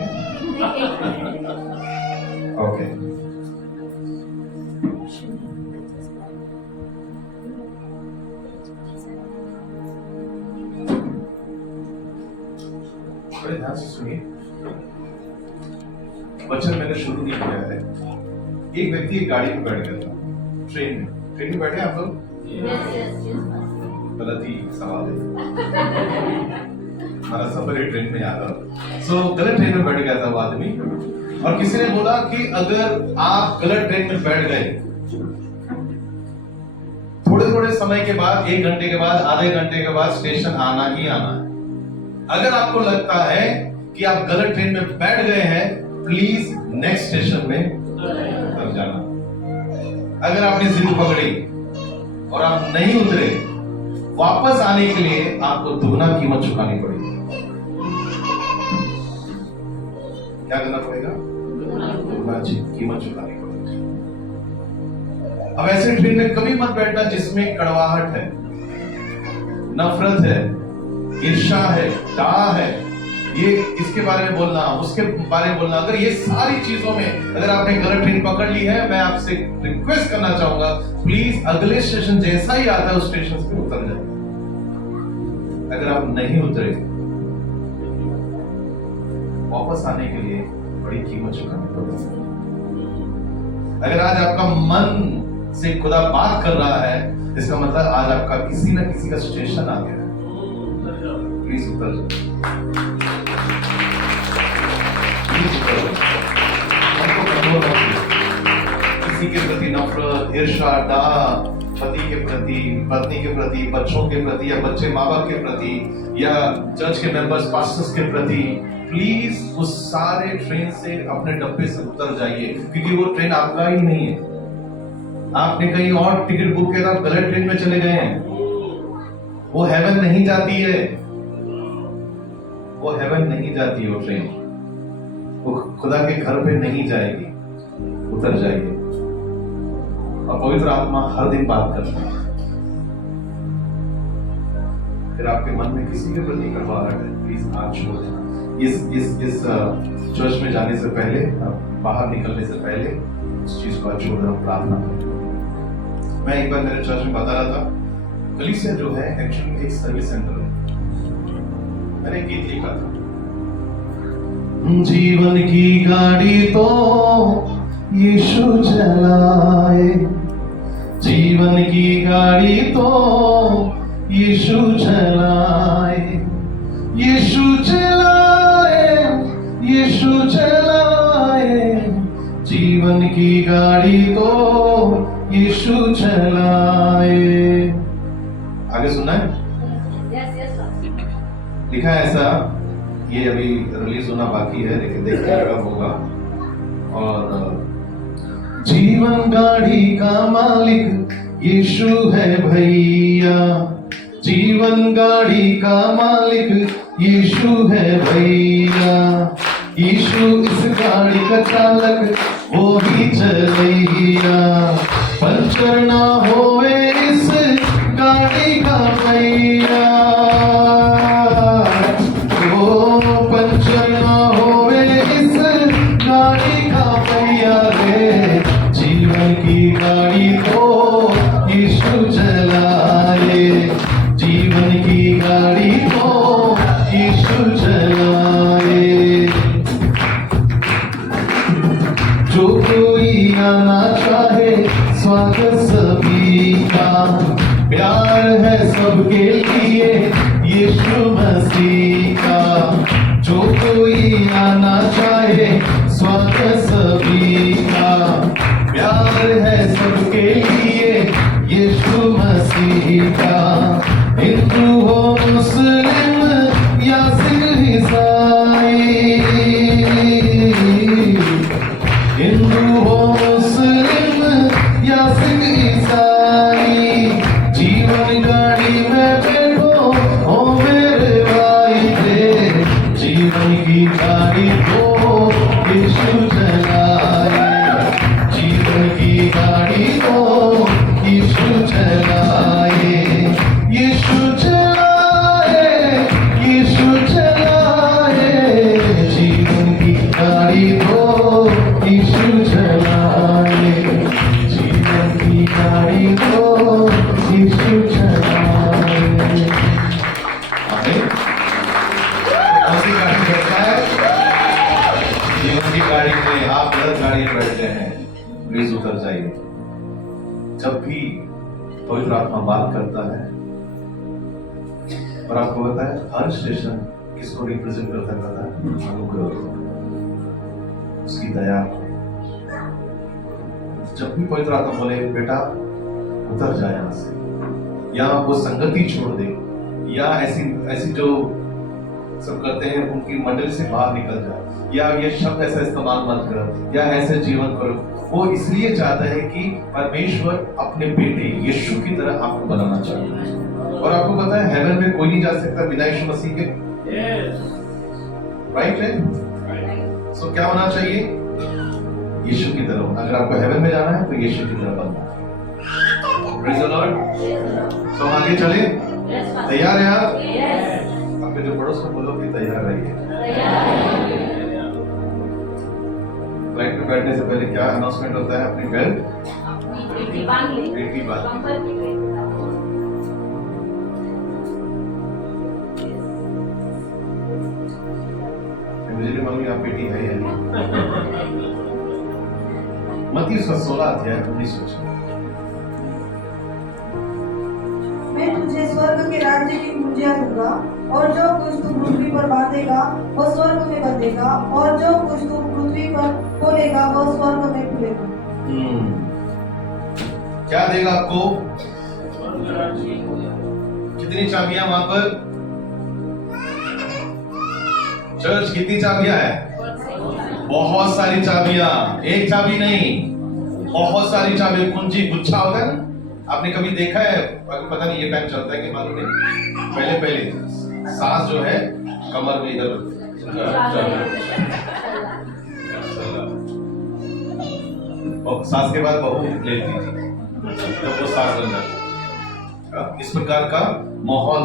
ओके, बड़े ध्यान से सुनिए। वचन मैंने शुरू नहीं किया है। एक व्यक्ति एक गाड़ी में बैठ गया था, ट्रेन में बैठे आप लोग? गलत ही सवाल है। हमारा सफर एक ट्रेन में याद था। सो गलत ट्रेन में बैठ गया था वो आदमी, और किसी ने बोला कि अगर आप गलत ट्रेन में बैठ गए, थोड़े समय के बाद, 1 घंटे के बाद, आधे घंटे के बाद स्टेशन आना ही आना है। अगर आपको लगता है कि आप गलत ट्रेन में बैठ गए हैं, प्लीज नेक्स्ट स्टेशन में उतर जाना। अगर आपने जिद पकड़ी और आप नहीं उतरे, वापस आने के लिए आपको दुगना कीमत चुकानी पड़ेगी। क्या करना पड़ेगा? दुगना कीमत चुकानी पड़ेगी। अब ऐसे ट्रेन में कभी मत बैठना जिसमें कड़वाहट है, नफरत है, ईर्ष्या है, डाह है, ये इसके बारे में बोलना, उसके बारे में बोलना। अगर ये सारी चीजों में अगर आपने गलत ट्रेन पकड़ ली है, मैं आपसे रिक्वेस्ट करना चाहूंगा, प्लीज अगले स्टेशन जैसा ही आता है उस स्टेशन से उतर जाए। अगर आप नहीं उतरे, वापस आने के लिए बड़ी कीमत चुकानी पड़ेगी। अगर आज आपका मन से खुदा बात कर रहा है, इसका मतलब आज आपका किसी ना किसी का स्टेशन आ गया है। प्लीज उतर जाओ, प्लीज उतर जाओ। हमको कठोर मत कीजिए। किसी के प्रति नफरत, ईर्ष्या, डाह, पति के प्रति, पत्नी के प्रति, बच्चों के प्रति, या बच्चे माँ बाप के प्रति, या चर्च के मेंबर्स, पास्टर्स के प्रति, प्लीज उस सारे ट्रेन से, अपने डब्बे से उतर जाइए, क्योंकि वो ट्रेन आपका ही नहीं है। आपने कहीं और टिकट बुक किया, आप गलत ट्रेन में चले गए हैं। वो हेवन नहीं जाती है, वो हेवन नहीं जाती वो ट्रेन, वो खुदा के घर पे नहीं जाएगी। उतर जाइए। और पवित्र आत्मा हर दिन बात करता है। फिर आपके मन में किसी के प्रति कड़वाहट है, प्लीज आज छोड़ देना। इस चर्च में जाने से पहले, बाहर निकलने से पहले इस चीज को आज छोड़ देना, प्रार्थना करें। मैं एक बार मेरे चर्च में बता रहा था, कलीसिया जो है एक्चुअली एक सर्विस सेंटर है। मैंने एक गीत लिखा था, जीवन की गाड़ी तो यीशु चलाए, जीवन की गाड़ी तो यीशु चलाए, यीशु चलाए, यीशु चलाए, जीवन की गाड़ी तो यीशु चलाए। आगे सुनना है? लिखा है ऐसा, ये अभी रिलीज होना बाकी है, लेकिन देखते हैं कब होगा। और जीवन गाड़ी का मालिक यीशु है भैया, जीवन गाड़ी का मालिक यीशु है भैया, यीशु इस गाड़ी का चालक वो ही चलैया, पंचर ना होवे इस गाड़ी का भैया, पंचर ना होवे इस गाड़ी का भैया रे, जीवन की गाड़ी तो यीशु चलाए, जीवन की गाड़ी तो यीशु चलाए। जो कोई आना चाहे स्वागत सभी का, प्यार है सबके लिए यीशु मसीह का, जो कोई आना चाहे स्वागत सभी का, प्यार है सबके लिए यीशु मसीह का। हिंदू हो मुस्लिम या सिख ईसाई, हिंदू हो मुस्लिम या सिख ईसाई, जीवन गाड़ी में बैठो हो मेरे भाई थे, जीवन की गाड़ी को यीशु चलाए, जीवन की गाड़ी को यीशु चलाए, यीशु चलाए, यीशु चलाए, जीवन की गाड़ी को यीशु चलाए, जीवन की गाड़ी को यीशु चलाए। आमीन। कौन सी गाड़ी बैठता है? जीवन की गाड़ी में आप गलत गाड़ी में बैठते हैं, प्लीज उतर जाइए। जब भी पवित्र आत्मा बात करता है, और आपको पता है हर स्टेशन किसको रिप्रेजेंट करता है? अनुग्रह, उसकी दया। जब भी पवित्र आत्मा बोले बेटा उतर जाए यहां से, या वो संगति छोड़ दे, या ऐसी ऐसी जो सब करते हैं उनकी मंडली से बाहर निकल जाए, या ये शब्द ऐसा इस्तेमाल मत करो, या ऐसे जीवन करो, वो इसलिए चाहता है कि परमेश्वर अपने बेटे यीशु की तरह आपको बनाना चाहता है। और आपको पता है हेवन में कोई नहीं जा सकता बिना यीशु मसीह के, राइट है? सो क्या होना चाहिए? यीशु की तरह। अगर आपको हेवन में जाना है तो यीशु की तरह बनना है। Praise the Lord. तो आगे चले, तैयार हैं आप? अपने जो पड़ोस में बोलो कि तैयार रहिए। फ्लाइट में बैठने से पहले क्या अनाउंसमेंट होता है? अपनी बेल्ट पेटी बांध ली। पेटी बांध ली। बम्पर की पेटी बांध मुझे नहीं मालूम आप बेटी है या नहीं। मत्ती उसका 16 अध्याय 19 वचन। मैं तुझे स्वर्ग के राज्य की कुंजियां दूंगा, और जो कुछ तू पृथ्वी पर बांधेगा वह स्वर्ग में बंधेगा, और जो कुछ तू पृथ्वी पर खोलेगा वह स्वर्ग में खुलेगा। क्या देगा आपको? कितनी चाबियां वहां पर? चर्च कितनी चाबियां है? बहुत सारी चाबियां, एक चाबी नहीं, बहुत सारी चाबियां। कुंजी गुच्छा होता है ना, आपने कभी देखा है? पता नहीं ये टाइम चलता है कि मालूम नहीं। पहले सांस जो है कमर में इधर और सांस के बाद बहू लेती थी तो वो सांस बन जाती। इस प्रकार का माहौल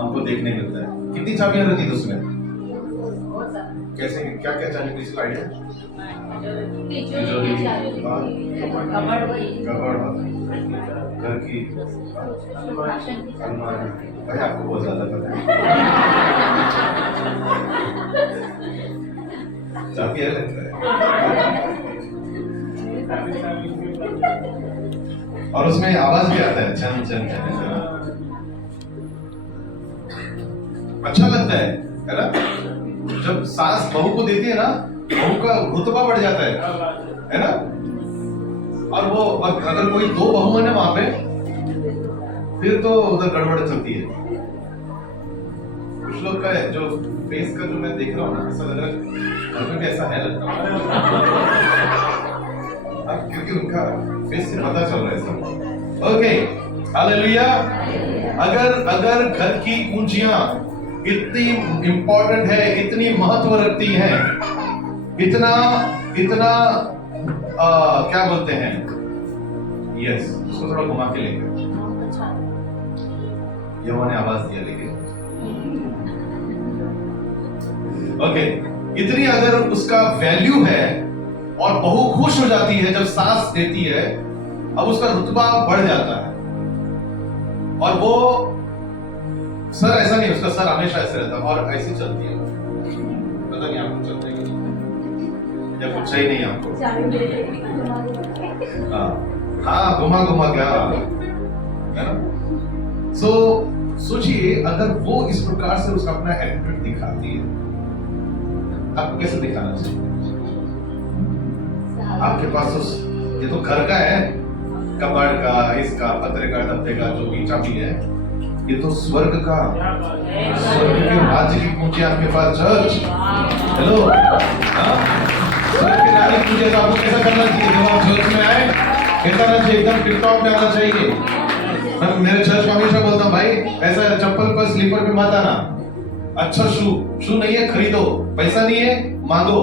हमको देखने मिलता है। कितनी चाबियां रहती थी उसमें? कैसे क्या क्या चाबी? किसी आइडिया? घर की अलमारी। भाई आपको बहुत ज्यादा पता है। चाबी है लगता है। और उसमें आवाज भी आता है, चन चन चन। अच्छा लगता है ना? जब सास बहू को देती है ना, बहू का रुतबा बढ़ जाता है ना? और वो अगर कोई दो बहू है ना वहां पे, फिर तो उधर गड़बड़ चलती है। कुछ लोग का है जो फेस का जो मैं देख रहा हूँ ना, ऐसा लग रहा है घर में भी ऐसा है लगता है, क्योंकि उनका फेस से पता चल रहा है सब। Okay, hallelujah. अगर घर की कुंजियां इतनी इंपॉर्टेंट है, इतनी महत्व रखती है, इतना क्या बोलते हैं, यस, उसको थोड़ा घुमा के लेंगे। यहोवा ने आवाज दिया लेकिन ओके, इतनी अगर उसका वैल्यू है और बहू खुश हो जाती है जब सास देती है, अब उसका रुतबा बढ़ जाता है। और वो सर ऐसा नहीं, उसका सर हमेशा ऐसे रहता है और ऐसी चलती है। पता नहीं आपको चलता है कि नहीं, या कुछ सही नहीं आपको? हाँ, घुमा घुमा क्या है ना। सो सोचिए, अगर वो इस प्रकार से उसका अपना एटीट्यूड दिखाती है, आपको कैसे दिखाना चाहिए? आपके पास ये तो घर का है, कबाड़ का, इसका, पत्रिका डब्बे का जो भी चाबी है, ये तो स्वर्ग का, स्वर्ग के राज्य की कुंजी आपके पास। चर्च, हेलो, स्वर्ग के राज्य की कुंजी आपको कैसा करना चाहिए? जब आप चर्च में आए, कैसा आना चाहिए? एकदम टिकटॉक में आना चाहिए। मैं मेरे चर्च में हमेशा बोलता हूँ, भाई ऐसा चप्पल पर, स्लीपर पे मत आना। अच्छा शू नहीं है खरीदो, पैसा नहीं है मांगो,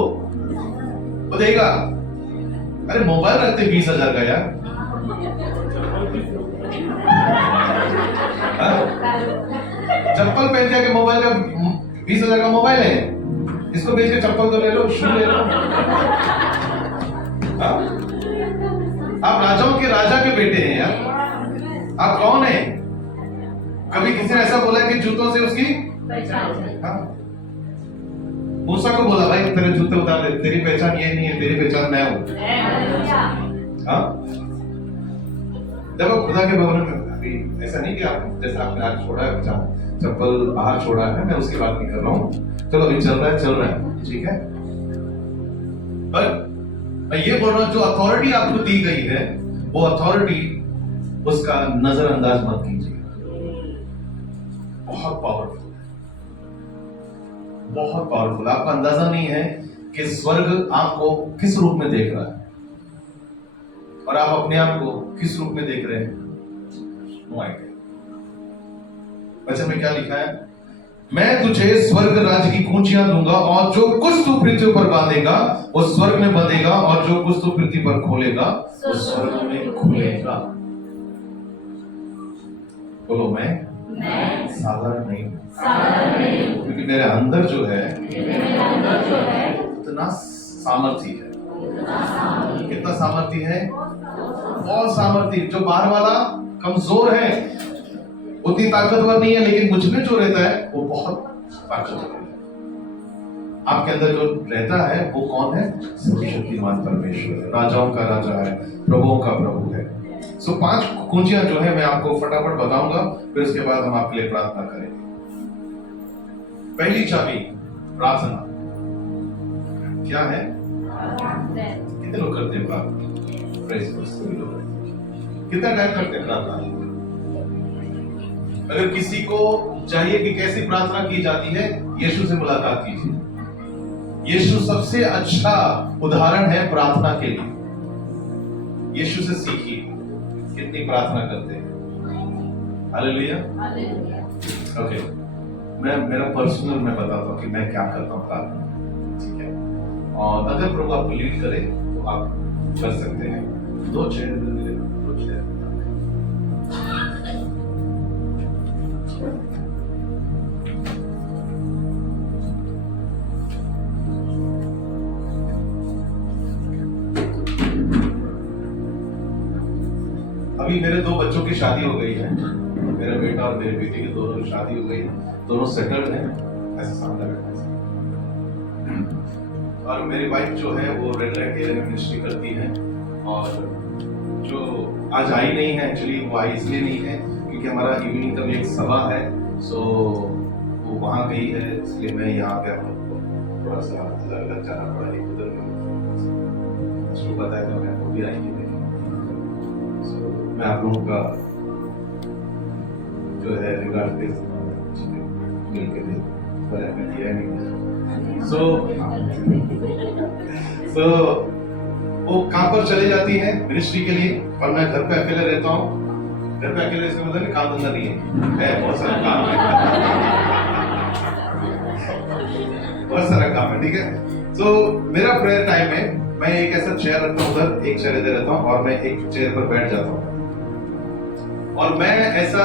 वो देगा। अरे मोबाइल रखते 20,000 का यार, चप्पल पहन के मोबाइल का 20,000 का मोबाइल है, इसको बेच के चप्पल तो ले लो, शू ले लो। आप राजाओं के राजा के बेटे हैं यार, आप कौन है? कभी किसी ने ऐसा बोला कि जूतों से उसकी मूसा को बोला, भाई तेरे जूते उतार दे, तेरी पहचान ये नहीं है, तेरी पहचान मैं हूं। जब आप खुदा के भवन में, अभी ऐसा नहीं कि आप जैसे आपने आज छोड़ा है चप्पल बाहर छोड़ा है, मैं उसकी बात नहीं कर रहा हूँ। चलो अभी चल रहा है, ठीक है। पर मैं ये बोल रहा हूँ, जो अथॉरिटी आपको दी गई है, वो अथॉरिटी उसका नजरअंदाज मत कीजिए। बहुत पावरफुल, बहुत पावरफुल। आपका अंदाजा नहीं है कि स्वर्ग आपको किस रूप में देख रहा है और आप अपने आप को किस रूप में देख रहे हैं। No idea. वचन में क्या लिखा है? मैं तुझे स्वर्ग राज्य की कुंजियां दूंगा, और जो कुछ तू पृथ्वी पर बांधेगा वो स्वर्ग में बंधेगा, और जो कुछ तू पृथ्वी पर खोलेगा वो स्वर्ग में खुलेगा। बोलो, मैं साधारण नहीं हूं, क्योंकि मेरे अंदर जो है इतना सामर्थ्य है। कितना सामर्थ्य है? बहुत सामर्थ्य। जो बाहर वाला कमजोर है, उतनी ताकतवर नहीं है, लेकिन मुझ में जो रहता है वो बहुत ताकतवर है। आपके अंदर जो रहता है वो कौन है? सर्वशक्तिमान परमेश्वर है, राजाओं का राजा है, प्रभुओं का प्रभु है। सो 5 कुंजियां जो है मैं आपको फटाफट बताऊंगा, फिर उसके बाद हम आपके लिए प्रार्थना करेंगे। पहली चाबी प्रार्थना। क्या है? कितने लोग करते हैं प्रार्थना? प्रेज़ गॉड, सभी लोग करते हैं। कितना टाइम करते हैं प्रार्थना? अगर किसी को चाहिए कि कैसी प्रार्थना की जाती है, यीशु से मुलाकात कीजिए। यीशु सबसे अच्छा उदाहरण है प्रार्थना के लिए। यीशु से सीखिए कितनी प्रार्थना करते हैं। हालेलुया। ओके, मेरा पर्सनल मैं बताता हूँ कि मैं क्या करता हूँ प्रार्थना, ठीक है? और अगर प्रभु आपको लीड करे तो आप कर सकते हैं। 2 चेयर मिले, 2 चेयर। अभी मेरे 2 बच्चों की शादी हो गई है, मेरा बेटा और मेरे बेटे की दोनों की शादी हो गई है, दोनों सेटल्ड हैं। ऐसा सामने बैठा है। और मेरी वाइफ जो है वो रेड लाइट एरिया में मिनिस्ट्री करती है, और जो आज आई नहीं है, एक्चुअली वो आई इसलिए नहीं है क्योंकि हमारा इवनिंग का एक सभा है, सो वो वहाँ गई है, इसलिए मैं यहाँ गया हूँ। थोड़ा सा लग जाना पड़ा है उधर में, उसको बताया था मैं, वो भी आएंगे। मैं आप लोगों का जो है रिगार्ड पे मिल के दिया नहीं। सो वो कहाँ पर चले जाती है मिनिस्ट्री के लिए, और मैं घर पे अकेले रहता हूँ। घर पे अकेले इसका मतलब काम धंधा नहीं है, बहुत सारा काम है। बहुत सारा काम है, ठीक है। सो मेरा प्रेयर टाइम में मैं एक ऐसा चेयर रखता हूँ, उधर एक चेयर इधर रहता हूँ, और मैं एक चेयर पर बैठ जाता हूँ, और मैं ऐसा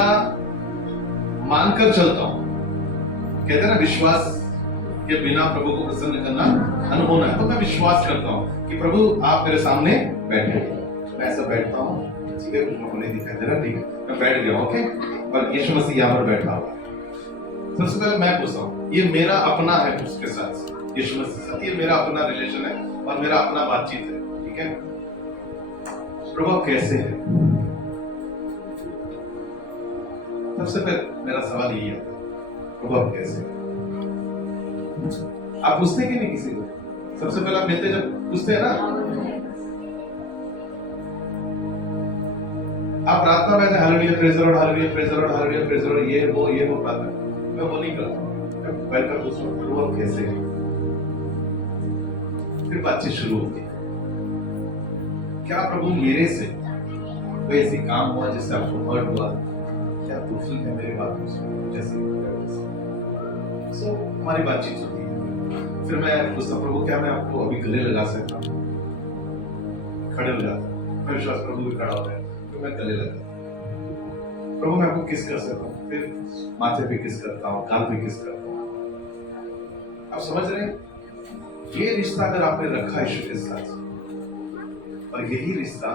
मानकर चलता हूँ। कहते हैं ना, विश्वास के बिना प्रभु को प्रसन्न करना अनहोना है। तो मैं विश्वास करता हूँ कि प्रभु आप मेरे सामने बैठे। मैं ऐसा बैठता हूँ, ठीक है, कुछ लोगों नहीं दिखाई दे रहा, ठीक है, मैं बैठ गया, ओके। और यीशु मसीह यहाँ पर बैठा हुआ है। सबसे पहले मैं पूछता हूँ, ये मेरा अपना है उसके साथ, यीशु मसीह के साथ, ये मेरा अपना रिलेशन है और मेरा अपना बातचीत है, ठीक है। प्रभु आप कैसे है? सबसे पहले मेरा सवाल यही है, प्रभु आप कैसे हैं? आप पूछते कि नहीं किसी को? सबसे पहले आप मिलते जब पूछते हैं ना, आप प्रार्थना में hallelujah praise the Lord, hallelujah praise the Lord, hallelujah praise the Lord, ये वो प्रार्थना, मैं वो नहीं करता। मैं बैठ कर पूछता हूँ प्रभु आप कैसे हैं? फिर बातचीत शुरू होती है। क्या प्रभु मेरे से कोई ऐसी काम हुआ जिससे आपको हर्ट हुआ? क्या आप दुखी है मेरी बातों से? जैसे सो हमारी बातचीत होती है। फिर मैं पूछता हूँ प्रभु क्या मैं आपको अभी गले लगा सकता हूँ? खड़े हो जाता हूँ, मैं विश्वास प्रभु भी खड़ा हो गया, फिर मैं गले लगा। प्रभु मैं आपको किस कर सकता हूँ? फिर माथे पे किस करता हूँ, गाल पे किस करता हूँ। आप समझ रहे हैं? ये रिश्ता अगर आपने रखा यीशु के साथ, और यही रिश्ता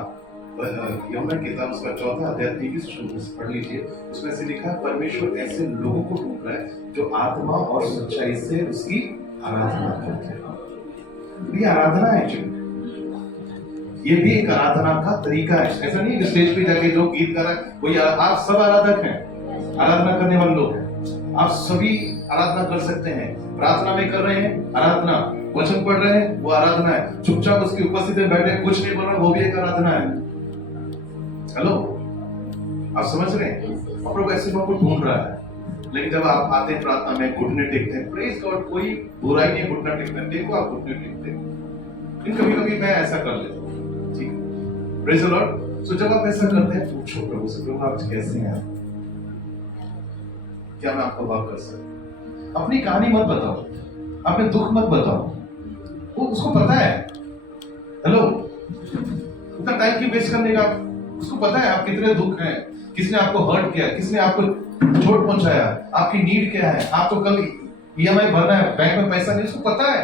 यूहन्ना की किताब उसका 4 अध्याय 23 पढ़ लीजिए, उसमें से लिखा है परमेश्वर ऐसे लोगों को ढूंढ रहा है जो आत्मा और सच्चाई से उसकी आराधना करते हैं। ये आराधना है जो, ये भी एक आराधना का तरीका है। ऐसा नहीं कि स्टेज पे जाके जो गीत गा रहा है वही, आप सब आराधक हैं, आराधना करने वाले लोग हैं। आप सभी आराधना कर सकते हैं। प्रार्थना में कर रहे हैं आराधना, वचन पढ़ रहे हैं वो आराधना है, चुपचाप उसकी उपस्थिति में बैठे कुछ नहीं बोल रहे वो भी एक आराधना है। हेलो, आप समझ रहे हैं? प्रभु ऐसे लोगों को ढूंढ रहा है। लेकिन जब आप आते हैं प्रार्थना में, घुटने टेकते हैं, प्रेज गॉड, कोई बुराई नहीं घुटना टेकते, देखो आप घुटने टेकते हैं। लेकिन कभी कभी मैं ऐसा कर लेता हूँ, ठीक है, प्रेज द लॉर्ड। सो जब आप ऐसा करते हैं पूछो प्रभु से, प्रभु आप कैसे हैं? क्या मैं आपको भाव कर सकता? अपनी कहानी मत बताओ, अपने दुख मत बताओ, वो उसको पता है। हेलो, उतना टाइम की वेस्ट करने का, उसको पता है आप कितने दुख हैं, किसने आपको हर्ट किया, किसने आपको चोट पहुंचाया, आपकी नीड क्या है, आपको कल ईएमआई भरना है, बैंक में पैसा नहीं, उसको पता है।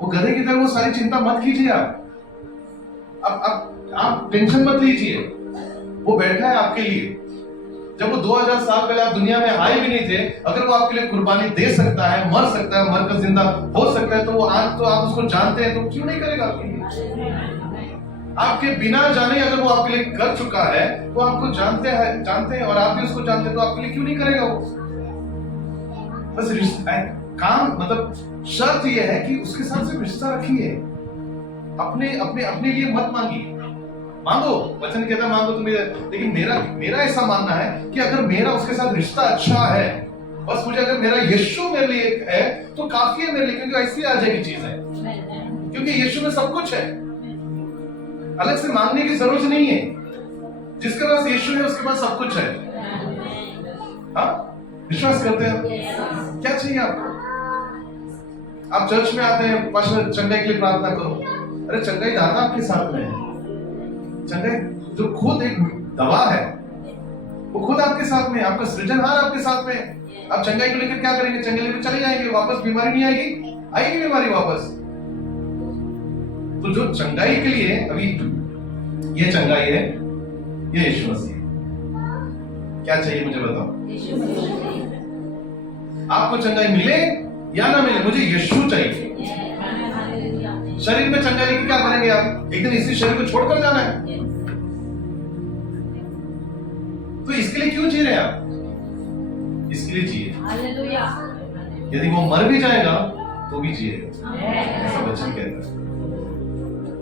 वो गधे की तरह वो सारी चिंता मत कीजिए। आप टेंशन मत लीजिए, वो बैठा है आपके लिए। जब वो 2000 साल पहले आप दुनिया में आए भी नहीं थे, अगर वो आपके लिए कुर्बानी दे सकता है, मर सकता है, मरकर जिंदा हो सकता है, तो वो आज तो आप उसको जानते हैं, तो क्यों नहीं करेगा आपके लिए? आपके बिना जाने अगर वो आपके लिए कर चुका है, वो आपको जानते हैं और आप भी उसको जानते हैं, तो आपके लिए क्यों नहीं करेगा वो? बस रिश्ता काम, मतलब शर्त ये है कि उसके साथ सिर्फ रिश्ता रखिए, अपने लिए मत मांगिए। मांगो, वचन कहता है मांगो तो मेरा, लेकिन मेरा ऐसा मानना है कि अगर मेरा उसके साथ रिश्ता अच्छा है, बस मुझे अगर मेरा यीशु मेरे लिए है तो काफी है मेरे लिए, क्योंकि ऐसी आ जाएगी चीज है, क्योंकि यीशु में सब कुछ है, अलग से मांगने की जरूरत नहीं है। जिसके पास यीशु है उसके पास सब कुछ है। हाँ, विश्वास करते हैं? क्या चाहिए आपको? आप चर्च में आते हैं, पास्टर चंगाई के लिए प्रार्थना करो, अरे चंगाई दाता आपके साथ में है। चंगाई जो खुद एक दवा है, वो खुद आपके साथ में, आपका सृजनहार आपके साथ में। आप चंगाई को लेकर क्या करेंगे? चंगाई लेकर चले जाएंगे, वापस बीमारी नहीं आएगी, आएगी बीमारी वापस। तो जो चंगाई के लिए, अभी ये चंगाई है, ये यीशु मसीह। क्या चाहिए मुझे बताओ? आपको चंगाई मिले या ना मिले, मुझे यीशु चाहिए। शरीर में चंगाई लेके क्या करेंगे आप? एक दिन इसी शरीर को छोड़कर जाना है, तो इसके लिए क्यों जी रहे हैं आप? इसके लिए जिए। यदि वो मर भी जाएगा तो भी जिएगा, ऐसा वचन कहता है।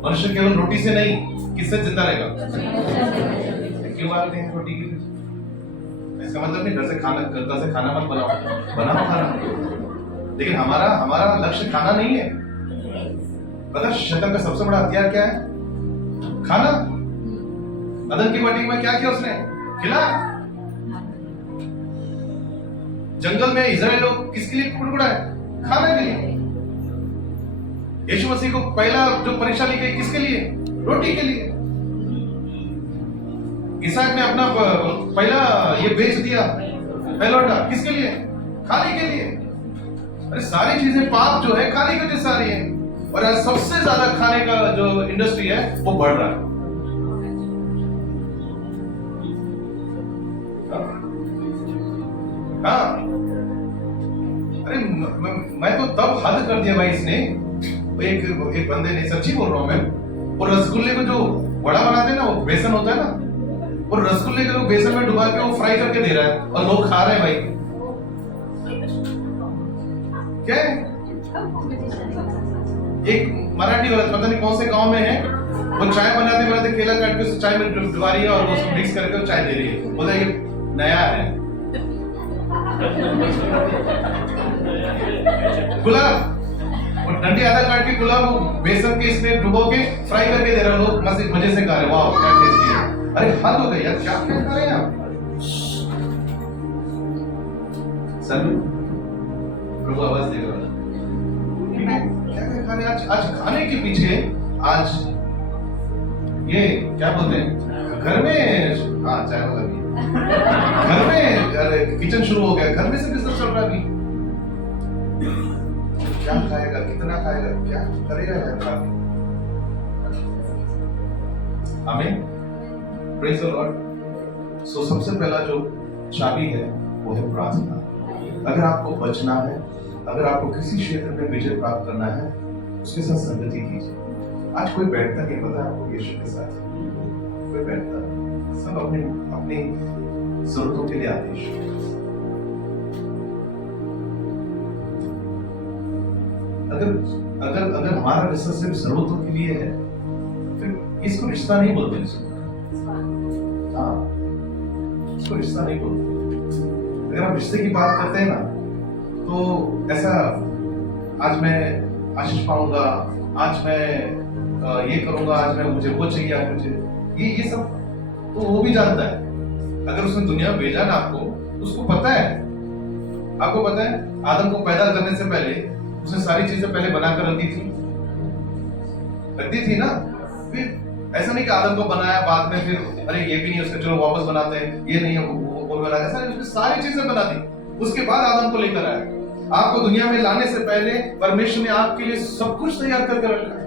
मनुष्य केवल रोटी से नहीं, किससे जिंदा रहेगा? क्यों मांगते हैं रोटी के लिए? इसका मतलब नहीं घर से खाना मत बनाओ खाना। लेकिन हमारा लक्ष्य खाना नहीं है। पता शैतान का सबसे बड़ा हथियार क्या है? खाना। अदन की बटी में क्या किया उसने? खिला। जंगल में इजराइल लोग किसके लिए कुड़कुड़ाए? खाने के लिए। यीशु मसीह को पहला जो परीक्षा ली गई किसके लिए? रोटी के लिए। इसहाक ने अपना पहला ये बेच दिया पहलौठा, किसके लिए? खाने के लिए। अरे सारी चीजें पाप जो है खाने की वजह से आ रही है, और आज सबसे ज्यादा खाने का जो इंडस्ट्री है वो बढ़ रहा है। हाँ, अरे मैं तो तब हद कर दिया भाई इसने, एक बंदे ने, सच्ची बोल रहा हूं मैं, वो रसगुल्ले को जो बड़ा बनाते हैं ना, वो बेसन होता है ना, और रसगुल्ले को बेसन में डुबा के वो फ्राई करके दे रहा है और लोग खा रहे हैं भाई। क्या है? एक मराठी वाला पता नहीं कौन से गांव में है, वो चाय बनाते बनाते केला काट के उस चाय में डुबा रही है और उसको मिक्स करके चाय दे रही है, बोला ये नया है। गुलाब वो डंडी आधा काट के गुलाब वो बेसन के इसमें डुबो के फ्राई करके दे रहे हैं, लोग मजे से खा रहे हैं, वाह क्या टेस्टी है। अरे हद हो गई यार, क्या क्या खा रहे हैं आप? सर प्रभु आवाज देगा, क्या क्या खा रहे हैं आज खाने के पीछे आज ये क्या बोलते हैं, घर में हाँ चाय वाला भी घर में किचन शुरू हो गया, घर में से बिजनेस चल रहा है अभी। क्या खाएगा, कितना खाएगा, क्या करेगा यार खा के? आमीन, प्रेज द लॉर्ड। सो सबसे पहला जो चाबी है वो है प्रार्थना। अगर आपको बचना है, अगर आपको किसी क्षेत्र में विजय प्राप्त करना है, उसके साथ संगति कीजिए। आज कोई बैठता नहीं, पता है आपको, यीशु के साथ कोई बैठता, सब अपनी अपनी जरूरतों के लिए आते हैं। अगर हमारा रिश्ता सिर्फ जरूरतों के लिए है, फिर इसको रिश्ता नहीं बोलते। हाँ, इसको रिश्ता नहीं बोलते। अगर आप रिश्ते की बात करते हैं ना, तो ऐसा आज मैं आशीष पाऊंगा, आज मैं ये करूंगा, आज मैं मुझे वो चाहिए, आज मुझे ये सब, तो वो भी जानता है। अगर उसने दुनिया में भेजा ना आपको, उसको पता है, आपको पता है आदम को पैदा करने से पहले उसने सारी चीजें पहले बनाकर रखती थी ना। फिर ऐसा नहीं कि आदम को बनाया बाद में फिर अरे ये भी नहीं, उसका चलो वापस बनाते हैं, ये नहीं है वो बनाया, ऐसा नहीं, उसने सारी चीजें बना दी, उसके बाद आदम को लेकर आया। आपको दुनिया में लाने से पहले परमेश्वर ने आपके लिए सब कुछ तैयार करके रखा है,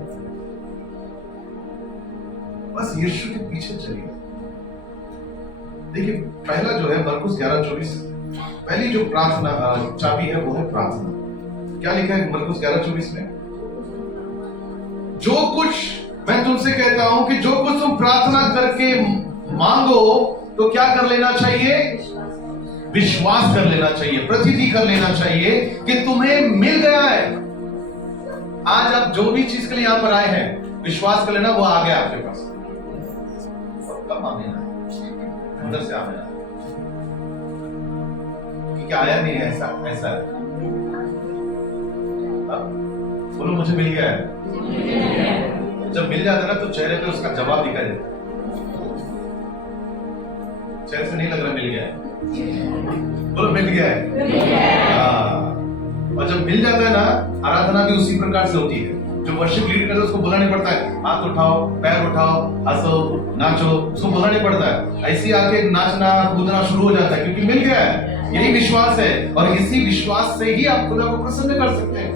बस यीशु के पीछे चलिए। देखिए पहला जो है मरकुस 11:24, पहली जो प्रार्थना चाबी है वो है प्रार्थना। क्या लिखा है मरकुस 11:24 में? जो कुछ मैं तुमसे कहता हूं कि जो कुछ तुम प्रार्थना करके मांगो तो क्या कर लेना चाहिए? विश्वास कर लेना चाहिए, प्रतीति कर लेना चाहिए कि तुम्हें मिल गया है। आज आप जो भी चीज के लिए यहां पर आए हैं, विश्वास कर लेना वो आ गया आपके पास। कब आना अंदर से आना, क्योंकि आया नहीं है, ऐसा है। बोलो मुझे मिल गया है। जब मिल जाता है ना तो चेहरे पे उसका जवाब दिखाई देता है। चेहरे से नहीं लग रहा मिल गया है, बोलो मिल गया है। और जब मिल जाता है ना, आराधना भी उसी प्रकार से होती है। जो वर्शिप लीड करता है उसको बोलना नहीं पड़ता है हाथ उठाओ, पैर उठाओ, हंसो, नाचो, उसको बोलना नहीं पड़ता है। ऐसी आके नाचना कूदना शुरू हो जाता है क्योंकि मिल गया है। यही विश्वास है और इसी विश्वास से ही आप खुदा को प्रसन्न कर सकते हैं।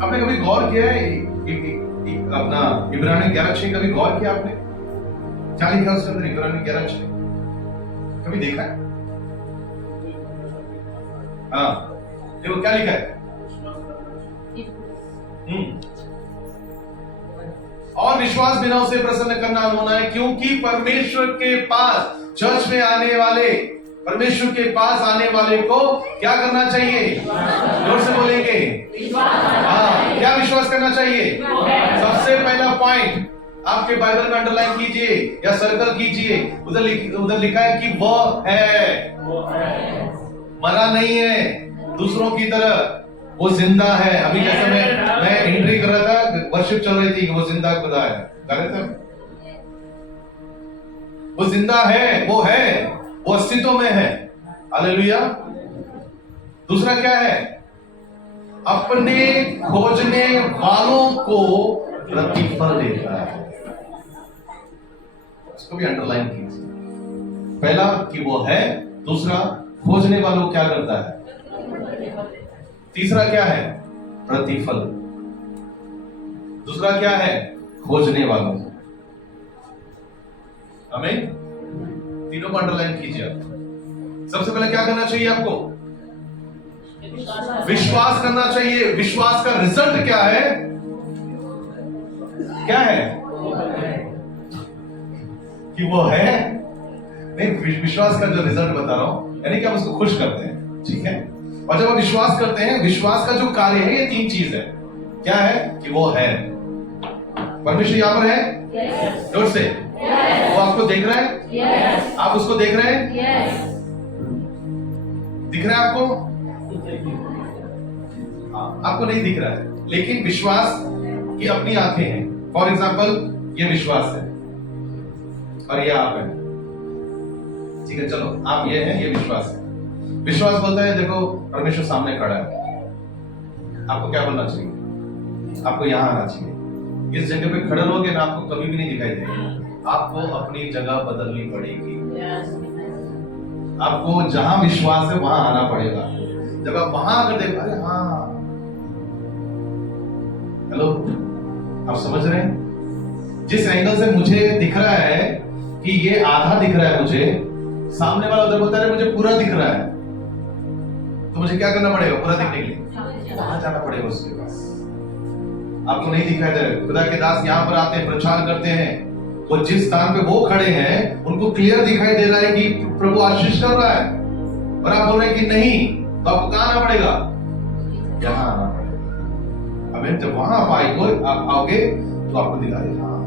आपने कभी गौर किया है अपना इब्रानी 11:6 कभी गौर किया आपने? क्या लिखा उसके अंदर इब्रानी 11:6? कभी देखा है? हाँ देखो क्या लिखा है। और विश्वास बिना उसे प्रसन्न करना होना है, क्योंकि परमेश्वर के पास चर्च में आने वाले, परमेश्वर के पास आने वाले को क्या करना चाहिए? जोर से बोलेंगे हाँ, क्या विश्वास करना चाहिए? सबसे पहला पॉइंट आपके बाइबल में अंडरलाइन कीजिए या सर्कल कीजिए, उधर लिखा है कि वो है, मरा नहीं है दूसरों की तरह, वो जिंदा है। अभी जैसे मैं एंट्री कर रहा था, वर्शिप चल रही थी कि वो जिंदा खुदा है, वो जिंदा है, वो है, वो अस्तित्व में है। हालेलुया। दूसरा क्या है? अपने खोजने वालों को प्रतिफल देता है। इसको भी अंडरलाइन कीजिए। पहला कि वो है, दूसरा खोजने वालों को क्या करता है, तीसरा क्या है? प्रतिफल। दूसरा क्या है? खोजने वालों। आमीन। तीनों को अंडरलाइन कीजिए। सबसे पहले क्या करना चाहिए आपको? विश्वास करना चाहिए। विश्वास का रिजल्ट क्या है? क्या है? कि वो है नहीं, विश्वास का जो रिजल्ट बता रहा हूं, यानी कि आप उसको खुश करते हैं, ठीक है। और जब आप विश्वास करते हैं, विश्वास का जो कार्य है ये तीन चीज है। क्या है? कि वो है, परमेश्वर यहाँ पर है? Yes. जोर से। Yes. वो आपको देख रहा है? Yes. आप उसको देख रहे हैं? Yes. दिख रहा है आपको? हाँ, आपको नहीं दिख रहा है, लेकिन विश्वास की अपनी आंखें हैं। फॉर एग्जाम्पल, ये विश्वास है और ये आप है। ठीक है, चलो आप ये हैं, ये विश्वास है। विश्वास बोलता है देखो परमेश्वर सामने खड़ा है, आपको क्या बोलना चाहिए? आपको यहां आना चाहिए। इस जगह पे खड़े रहोगे ना, आपको कभी भी नहीं दिखाई देगा। आपको अपनी जगह बदलनी पड़ेगी। Yes. आपको जहां विश्वास है वहां आना पड़ेगा। जब आप वहां अगर देख, अरे हाँ, हेलो, आप समझ रहे हैं? जिस एंगल से मुझे दिख रहा है कि ये आधा दिख रहा है मुझे, सामने वाला उधर बोलता है मुझे पूरा दिख रहा है, तो मुझे क्या करना पड़ेगा पूरा दिखने के लिए? वहां जाना पड़ेगा उसके पास। आपको नहीं दिखाई दे रहा। खुदा के दास यहाँ पर आते हैं, प्रचार करते हैं, वो जिस स्थान पे वो खड़े हैं उनको क्लियर दिखाई दे रहा है कि प्रभु आशीष कर रहा है, और आप बोल रहे हैं कि नहीं, तो आपको कहां आना पड़ेगा? यहाँ आना पड़ेगा। अब जब वहां आप आओगे तो आपको दिखा देगा हाँ,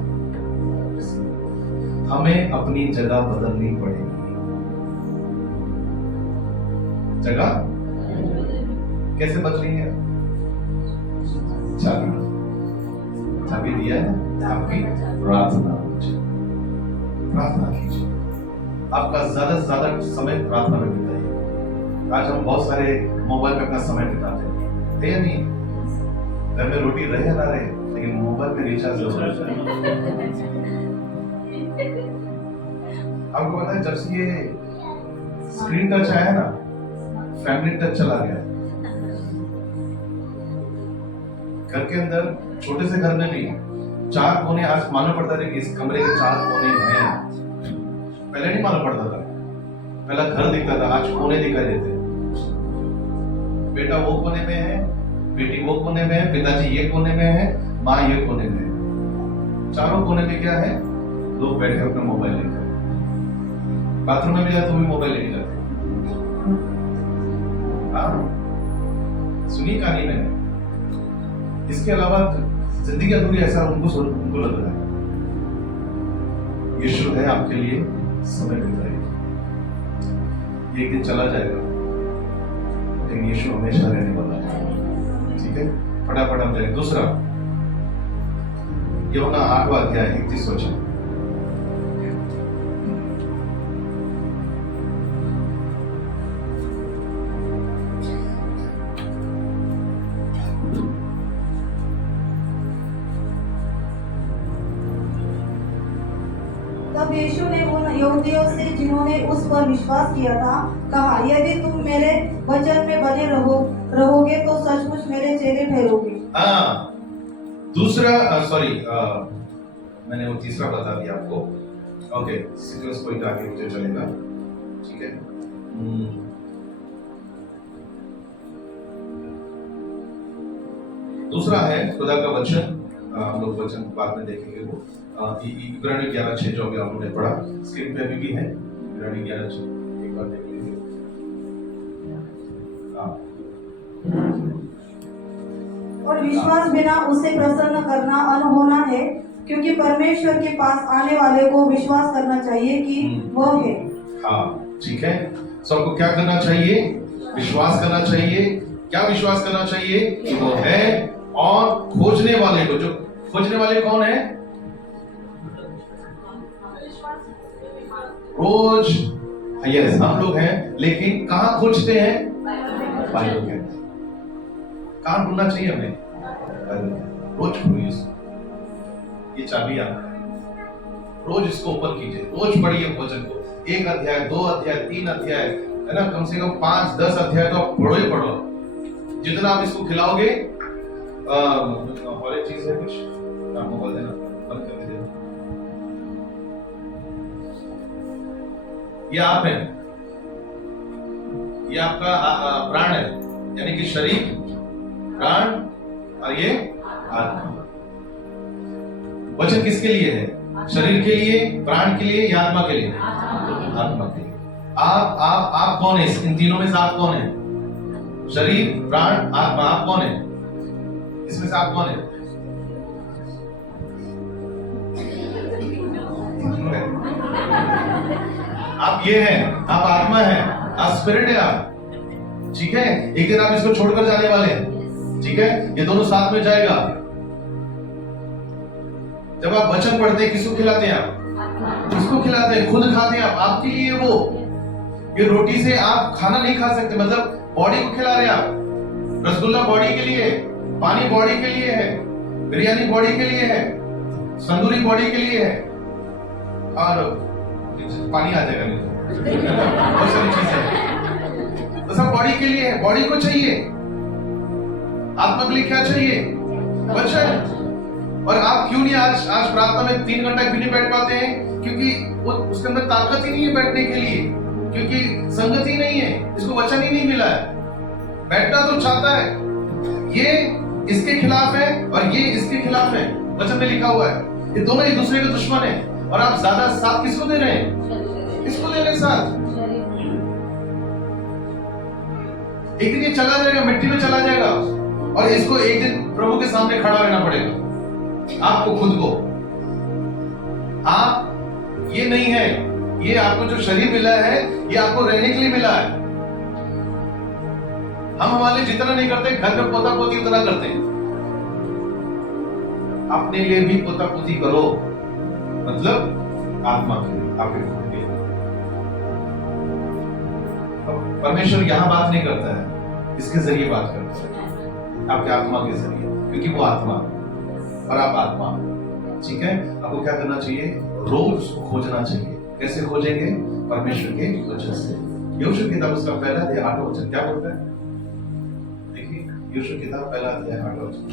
हमें अपनी जगह बदलनी पड़ेगी। जगह कैसे बदली है? चाबी दिया है आपकी प्रार्थना कीजिए। आपका ज्यादा से ज्यादा समय प्रार्थना में बिताइए। आज हम बहुत सारे मोबाइल पे अपना समय बिताते हैं, या नहीं? घर में रोटी रहे या ना रहे, लेकिन मोबाइल पे रिचार्ज जरूर होता है। आपको पता है जब से ये स्क्रीन टच आया है ना, फैमिली टच चला गया। घर के अंदर, छोटे से घर में भी 4 कोने आज मालूम पड़ता था कि इस कमरे के 4 कोने हैं। पहले नहीं मालूम पड़ता था, पहला घर दिखता था, आज कोने दिखाई देते हैं। बेटा वो कोने में है, बेटी वो कोने में है, पिताजी ये कोने में है, माँ ये कोने में है। चारों कोने में क्या है? लोग बैठे अपना मोबाइल लेकर। बाथरूम में भी जाते तो भी मोबाइल लेके जाते। हाँ, सुनी कहानी मैंने। इसके अलावा जिंदगी अधूरी, ऐसा उनको लग रहा है। यीशु है आपके लिए, समय बिताइए। एक दिन चला जाएगा, लेकिन यीशु हमेशा रहने वाला है। ठीक है, फटाफट हम जाए। दूसरा, यूहन्ना 8वां अध्याय 31 वचन। तब यीशु ने उन यहूदियों से जिन्होंने उस पर विश्वास किया था कहा, यदि तुम मेरे वचन में बने रहोगे तो सचमुच मेरे चेले ठहरोगे। हाँ, दूसरा, मैंने वो तीसरा बता दिया आपको। ओके, सीक्वेंस पॉइंट आगे मुझे चलेगा। ठीक है, दूसरा है खुदा का वचन। हम लोग वचन बाद में देखेंगे। वो इब्रानी 11:6 जो अभी आपने पढ़ा, स्क्रीन पे भी है। इब्रानी 11:6 एक बार देख लीजिए। और विश्वास बिना उसे प्रसन्न करना अनहोना है, क्योंकि परमेश्वर के पास आने वाले को विश्वास करना चाहिए कि वह है। हाँ, ठीक है। सबको क्या करना चाहिए? विश्वास करना चाहिए। क्या विश्वास करना चाहिए? कि वो है, और खोजने वाले को, जो खोजने वाले कौन है? रोज यस, हम लोग हैं, लेकिन कहां खोजते हैं? बाइबल के अंदर। कहां ढूंढना चाहिए हमें? रोज खोलिए इसको। ये चाबी आपका है। रोज इसको ओपन कीजिए, रोज पढ़िए वचन को। 1 अध्याय, 2 अध्याय, 3 अध्याय, है ना, कम से कम 5-10 अध्याय तो आप पढ़ो ही पढ़ो। जितना आप इसको खिलाओगे, और एक चीज है, कुछ आपको बोल देना, बंद कर देना। ये आप है, ये आपका प्राण है, यानी कि शरीर, प्राण और ये आत्मा। वचन किसके लिए है? शरीर के लिए, प्राण के लिए या आत्मा के लिए? आत्मा के लिए। आप कौन है? इन तीनों में से आप कौन है? शरीर, प्राण, आत्मा, आप कौन है? इसमें से आप कौन है? आप ये हैं, आप आत्मा हैं, आप स्पिरिट है आप, ठीक है। एक दिन आप इसको छोड़कर जाने वाले हैं, ठीक है। ये दोनों साथ में जाएगा। जब आप वचन पढ़ते हैं, किसको खिलाते हैं आप? किसको खिलाते हैं? खुद खाते हैं आप, आपके लिए वो। ये रोटी से आप खाना नहीं खा सकते, मतलब बॉडी को खिला रहे हैं आप। रसगुल्ला बॉडी के लिए, पानी बॉडी के लिए है, बिरयानी बॉडी के लिए है, तंदूरी बॉडी के लिए है, और पानी आ जाएगा नहीं बहुत सारी चीजें तो सब बॉडी के लिए है। बॉडी को चाहिए, आत्मा के लिए क्या चाहिए? वचन। और आप क्यों नहीं आज प्रार्थना में 3 घंटा क्यों नहीं बैठ पाते हैं? क्योंकि वो उसके अंदर ताकत ही नहीं है बैठने के लिए, क्योंकि संगत ही नहीं है, इसको वचन ही नहीं मिला है। बैठना तो चाहता है, ये इसके खिलाफ है और ये इसके खिलाफ है, वचन में लिखा हुआ है। ये दोनों एक दूसरे के दुश्मन है, और आप ज्यादा साथ किसको दे रहे हैं? इसको दे रहे हैं साथ। एक दिन ये चला जाएगा, मिट्टी में चला जाएगा, और इसको एक दिन प्रभु के सामने खड़ा रहना पड़ेगा। आपको खुद को, आप ये नहीं है, ये आपको जो शरीर मिला है ये आपको रहने के लिए मिला है। हम हमारे जितना नहीं करते, घर में पोता पोती उतना करते हैं। अपने लिए भी पोता पोती करो, मतलब आत्मा के लिए, आपके खुद के लिए। परमेश्वर यहां बात नहीं करता है, इसके जरिए बात करता है, आपके आत्मा के जरिए, क्योंकि वो आत्मा और आप आत्मा, ठीक है। आपको क्या करना चाहिए? रोज खोजना चाहिए। कैसे खोजेंगे? परमेश्वर के वचन से। यहोशू किताब उसका पहला अध्याय 8वां वचन क्या बोलता है? देखिए, यहोशू किताब पहला अध्याय 8वां वचन।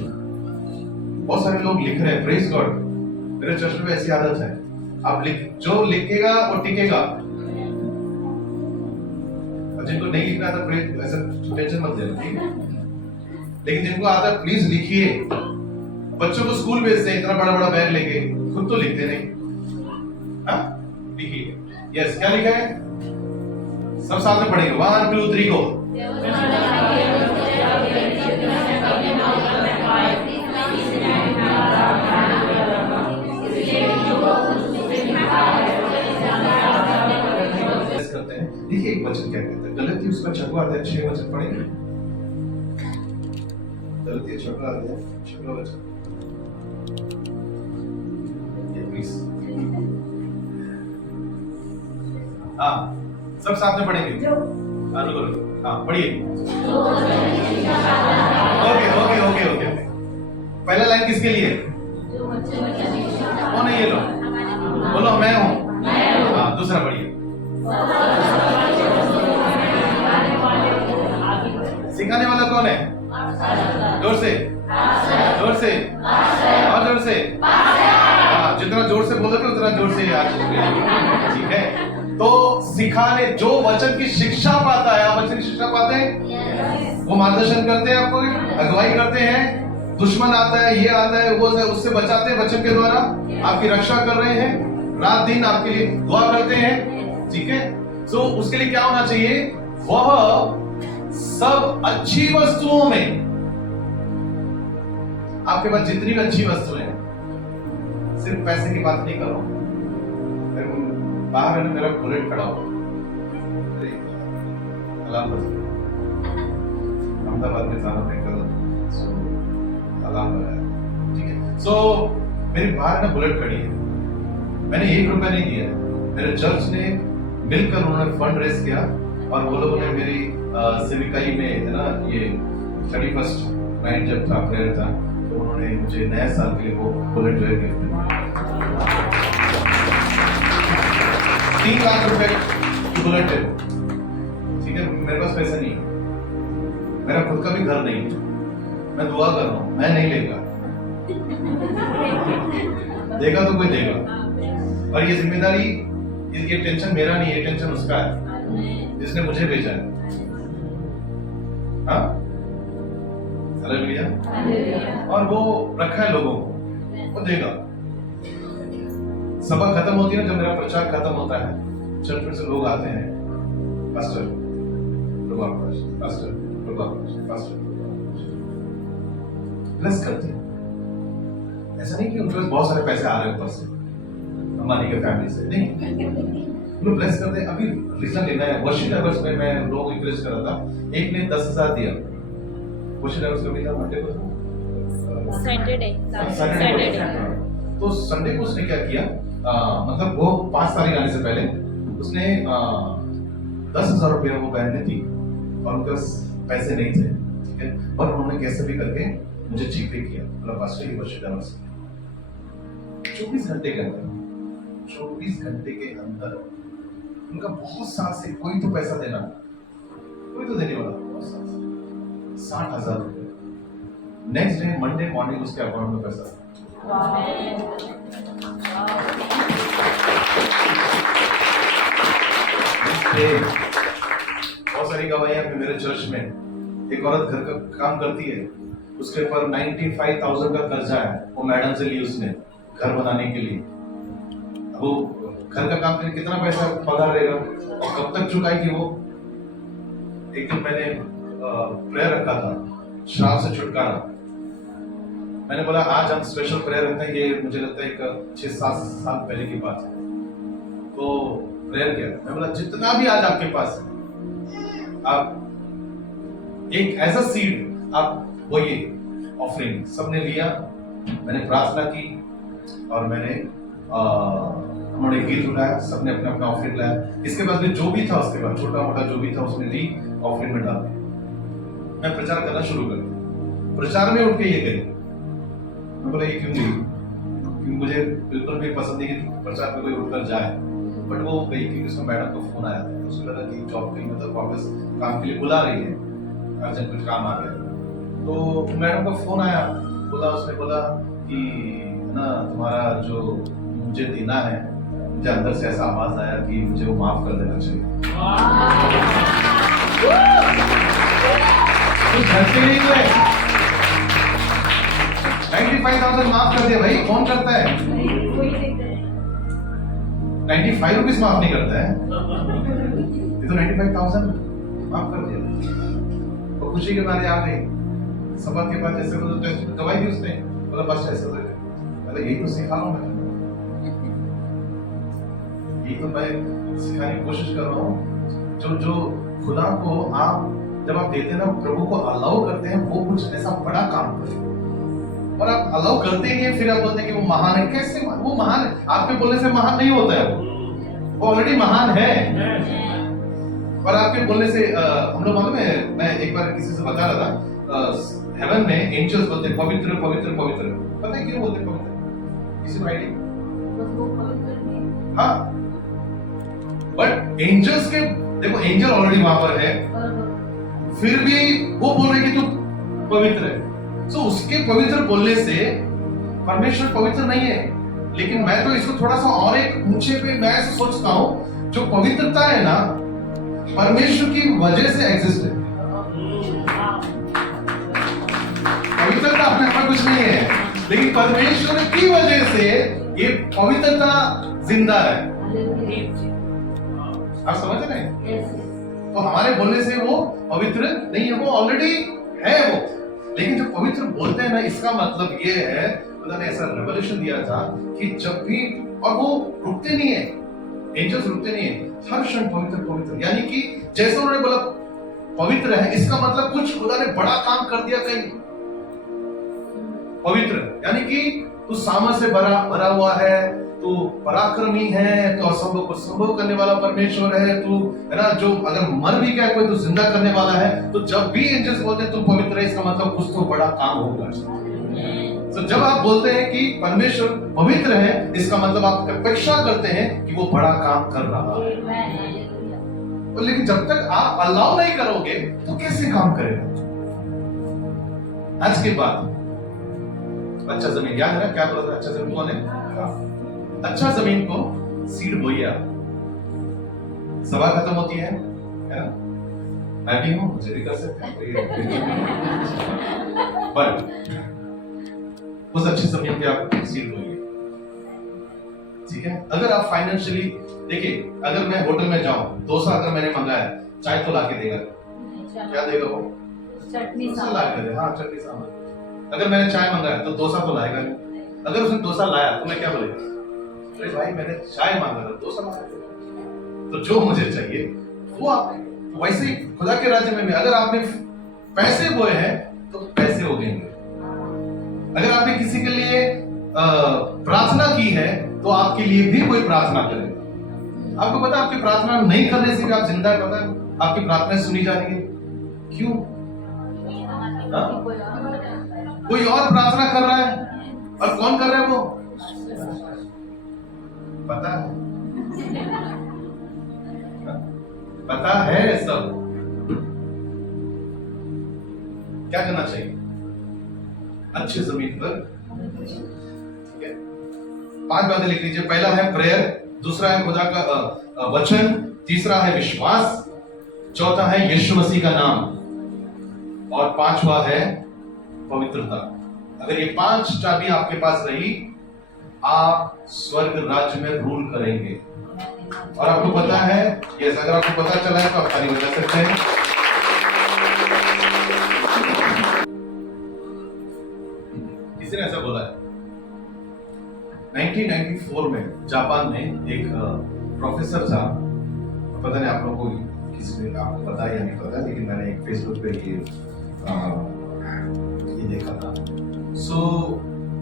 बहुत सारे लोग लिख रहे हैं, प्रेज गॉड। मेरे चर्च में ऐसी आदत है, आप जो लिखेगा वो टिकेगा, और जिनको नहीं लिखना आता प्रेज ऐसा टेंशन मत लेना, ठीक है। लेकिन जिनको आता है प्लीज लिखिए। बच्चों को स्कूल भेजते हैं इतना बड़ा बड़ा बैग लेके, खुद तो लिखते नहीं। हाँ, लिखिए। यस, क्या लिखा है? सब साथ में पढ़ेंगे। 1 2 3 गो। करते हैं। देखिए एक वचन क्या कहता है, गलती उसका 6वां अध्याय 6 वचन पढ़ेंगे। गलती 6वां अध्याय 6वां वचन। हाँ, सब साथ में पढ़ेंगे। हाँ, पढ़िए। ओके। पहला लाइन किसके लिए? कौन है ये लोग? बोलो, मैं हूँ। हाँ, दूसरा पढ़िए। सिखाने वाला कौन है? जोर से, जोर से, और जोर से। हाँ, जितना जोर से बोलोगे उतना जोर से याद होगा, ठीक है। तो सिखाने, जो वचन की शिक्षा पाता है, आप वचन की शिक्षा पाते हैं, वो मार्गदर्शन करते हैं, आपको अगुवाई करते हैं। दुश्मन आता है, ये आता है, वो उससे बचाते हैं वचन के द्वारा, आपकी रक्षा कर रहे हैं, रात दिन आपके लिए दुआ करते हैं, ठीक है। तो उसके लिए क्या होना चाहिए? वह सब अच्छी वस्तुओं में, आपके पास जितनी भी अच्छी वस्तुएं हैं, सिर्फ पैसे की बात नहीं कर रहा हूं। बाहर है ना, मेरा बुलेट खड़ा हुआ, अहमदाबाद में जाना है कल, अलार्म लगाया, ठीक है। सो मेरे बाहर ना बुलेट खड़ी है, मैंने 1 रुपया नहीं दिया, मेरे चर्च ने मिलकर उन्होंने फंड रेस किया, और वो लोगों ने मेरी सेविकाई में है ना, ये 31st नाइट जब था, प्रेयर था, तो उन्होंने मुझे नए साल के लिए वो बुलेट जो है गिफ्ट दिया। 3 लाख रुपए की बुलेट है, ठीक है। मेरे पास पैसा नहीं है, मेरा खुद का भी घर नहीं है, मैं दुआ कर रहा हूँ, मैं नहीं लेगा, देगा तो कोई देगा। और ये जिम्मेदारी, ये टेंशन मेरा नहीं है, टेंशन उसका है जिसने मुझे भेजा है। हाँ, हालेलुया। और वो रखा है लोगों को, वो देगा। सभा खत्म होती है ना, जब मेरा प्रचार खत्म होता है, चर्च में से लोग आते हैं, पास्टर ब्लेस करते हैं। ऐसा नहीं कि उनके पास बहुत सारे पैसे आ रहे हैं ऊपर से, अंबानी के फैमिली से, नहीं। उन्हें ब्लेस कर दे। अभी रिसेंटली मैं वर्शिप लेवल्स में मैं लोगों को इंकरेज कर रहा था, एक ने 10,000 दिया वर्शिप लेवल्स का मिला मंडे को, सैटरडे तो संडे को उसने क्या किया, मतलब वो 5 तारीख आने से पहले उसने 10,000 रुपये वो बहन ने दी और उनके पास पैसे नहीं थे, ठीक है, पर उन्होंने कैसे भी करके मुझे जीपे किया, मतलब पास्टर की वर्शिप लेवल्स 24 घंटे के अंदर, 24 घंटे के अंदर उनका बहुत साल से कोई तो पैसा देना, कोई तो देने वाला, बहुत साल से 60,000 रुपये। नेक्स्ट डे मंडे मॉर्निंग उसके अकाउंट में पैसा। बहुत सारी गवाहियां हैं मेरे चर्च में। एक औरत घर का काम करती है, उसके ऊपर 95,000 का कर्जा है, वो मैडम से ली उसने घर बनाने के लिए। वो घर का काम करके कितना पैसा पगार रहेगा और कब तक चुकाएगी वो। एक दिन मैंने प्रेयर रखा था, श्राप से छुटकारा। मैंने बोला आज हम स्पेशल प्रेयर रखते हैं, ये मुझे लगता है एक 6-7 साल पहले की बात है। तो प्रेयर किया, मैं बोला जितना भी आज आपके पास है, आप एक ऐसा सीड आप वो ये ऑफरिंग सबने लिया, मैंने प्रार्थना की और मैंने उन्होंने गीत उठाया, सबने अपना अपना ऑफरिंग लाया। इसके बाद भी जो भी था, उसके बाद छोटा मोटा जो भी था उसने ली, ऑफरिंग में डाल दिया। मैं प्रचार करना शुरू कर दिया। प्रचार में उठ के ये गई, मैं बोला ये क्यों गई, क्योंकि मुझे बिल्कुल भी पसंद नहीं कि प्रचार में कोई उठकर जाए, बट वो गई क्योंकि उसमें मैडम को फोन आया था, उसको लगा कि जॉब के मतलब वापस काम के लिए बुला रही है, अर्जेंट कुछ काम आ गया। तो मैडम का फोन आया, उसने बोला कि ना तुम्हारा जो मुझे देना है, मुझे अंदर से ऐसा आवाज आया कि मुझे वो माफ कर देना चाहिए। घर पे नहीं हुए 95,000 माफ कर दिया। भाई कौन करता है? 95 रुपीज माफ नहीं करता है, ये तो 95,000 माफ कर दिया। और खुशी के मारे आ गई सभा के बाद, जैसे वो गवाही दी उसने, बोला बस ऐसा हो गया। मतलब यही तो सिखा रहा हूं मैं, यही तो मैं सिखाने की कोशिश कर रहा हूँ। जो खुदा को आप जब आप देते हैं ना, प्रभु को अलाउ करते हैं वो कुछ ऐसा बड़ा काम करे, और आप अलाउ करते ही नहीं, फिर आप बोलते हैं कि वो महान है। कैसे वो महान है? आपके बोलने से महान नहीं होता है, वो ऑलरेडी महान है। और आपके बोलने से हम लोग मालूम है, मैं एक बार किसी से बता रहा था, हेवन में एंजल्स बोलते हैं पवित्र पवित्र पवित्र। पता है क्यों बोलते हैं पवित्र? किसी को आइडिया? हाँ, बट एंजल्स के देखो, एंजल ऑलरेडी वहां पर है, फिर भी वो बोल रहे कि तू पवित्र है। तो उसके पवित्र बोलने से परमेश्वर पवित्र नहीं है। लेकिन मैं तो इसको थोड़ा सा और एक ऊंचे पे मैं ऐसा सोचता हूं, जो पवित्रता है ना, परमेश्वर की वजह से एग्जिस्ट है। पवित्रता अपने आप में कुछ नहीं है, लेकिन परमेश्वर की वजह से ये पवित्रता जिंदा है। आप समझ रहे हैं? तो हमारे बोलने से वो पवित्र नहीं है, वो ऑलरेडी है वो। लेकिन जब पवित्र बोलते हैं ना, इसका मतलब ये है, खुदा ने ऐसा रेवलेशन दिया था कि जब भी, और वो रुकते नहीं है, एंजल्स रुकते नहीं है, हर क्षण पवित्र पवित्र। यानी कि जैसे उन्होंने बोला पवित्र है, इसका मतलब कुछ खुदा ने बड़ा काम कर दिया कहीं। पवित्र यानी कि तू सामर्थ से भरा हुआ है, तू पराक्रमी है, तो असंभव को संभव करने वाला परमेश्वर है, तू है ना, जो अगर मर भी गया कोई तो जिंदा करने वाला है। तो जब भी एंजल्स बोलते हैं तू पवित्र है, इसका मतलब कुछ तो बड़ा काम होगा। तो जब आप बोलते हैं कि परमेश्वर पवित्र है, इसका मतलब आप अपेक्षा करते हैं कि वो बड़ा काम कर रहा है। लेकिन जब तक आप अलाउ नहीं करोगे तो कैसे काम करेगा? आज के बाद अच्छा जमीन, याद है ना क्या बोला था? अच्छा जमीन कौन है? अच्छा जमीन को सीड बोइए आप। सभा खत्म होती है ना? मैं भी हूं, मुझे भी कर सकते हैं, बट उस अच्छी जमीन पे आप सीड बोइए, ठीक है? अगर आप फाइनेंशियली देखिए, अगर मैं होटल में जाऊं, डोसा अगर मैंने मंगाया, चाय तो लाके देगा, क्या देगा वो? चटनी ला के दे, हाँ चटनी सांभर। अगर मैंने चाय मंगाया तो डोसा तो लाएगा नहीं। अगर उसने डोसा लाया तो मैं क्या बोलेगा? अरे भाई मैंने चाय मांगा था, डोसा मांगा था। तो जो मुझे चाहिए वो आप, वैसे ही खुदा के राज्य में भी अगर आपने पैसे बोए हैं तो पैसे उगेंगे। अगर आपने किसी के लिए प्रार्थना की है तो आपके लिए भी कोई प्रार्थना करेगा। आपको पता है आपकी प्रार्थना नहीं करने से भी आप जिंदा है, पता है आपकी प्रार्थना सुनी जा रही है। क्यों? हाँ? कोई और प्रार्थना कर रहा है, और कौन कर रहा है वो? पता है, पता है सब। क्या करना चाहिए? अच्छी जमीन पर, ठीक है, 5 बातें लिख लीजिए। पहला है प्रेयर, दूसरा है खुदा का वचन, तीसरा है विश्वास, चौथा है यीशु मसीह का नाम, और 5वां है पवित्रता। अगर ये 5 चाबी आपके पास रही, आप स्वर्ग राज्य में रूल करेंगे। और आपको पता है, ये अगर आपको पता चला है तो आप ताली बजा सकते हैं। किसी ने ऐसा बोला है 1994 में जापान में एक प्रोफेसर था, पता नहीं आप लोगों को किसी ने आपको पता है या नहीं पता, लेकिन मैंने एक फेसबुक पे ये देखा था। सो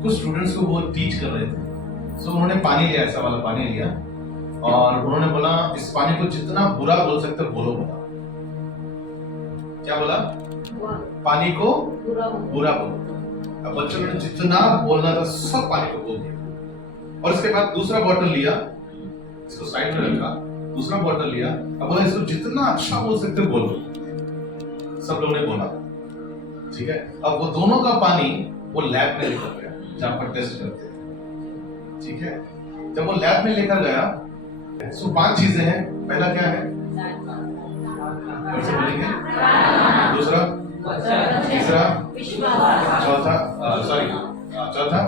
कुछ स्टूडेंट्स को वो टीच कर रहे थे। सो उन्होंने पानी लिया, ऐसा वाला पानी लिया, और उन्होंने बोला इस पानी को जितना बुरा बोल सकते बोलो। बोला क्या बोला? पानी को बुरा बोलो। अब बच्चों ने जितना बोलना था सब पानी को बोल दिया। और उसके बाद दूसरा बॉटल लिया, इसको साइड में रखा, दूसरा बॉटल लिया, अब बोला इसको जितना अच्छा बोल सकते बोलो। सब लोगों ने बोला, ठीक है। अब वो दोनों का पानी वो लैब में लेकर गया जहां पर टेस्ट करते हैं, ठीक है। जब वो लैब में लेकर गया तो 5 चीजें हैं। पहला क्या है? बोलेंगे? दूसरा, तीसरा, चौथा, चौथा,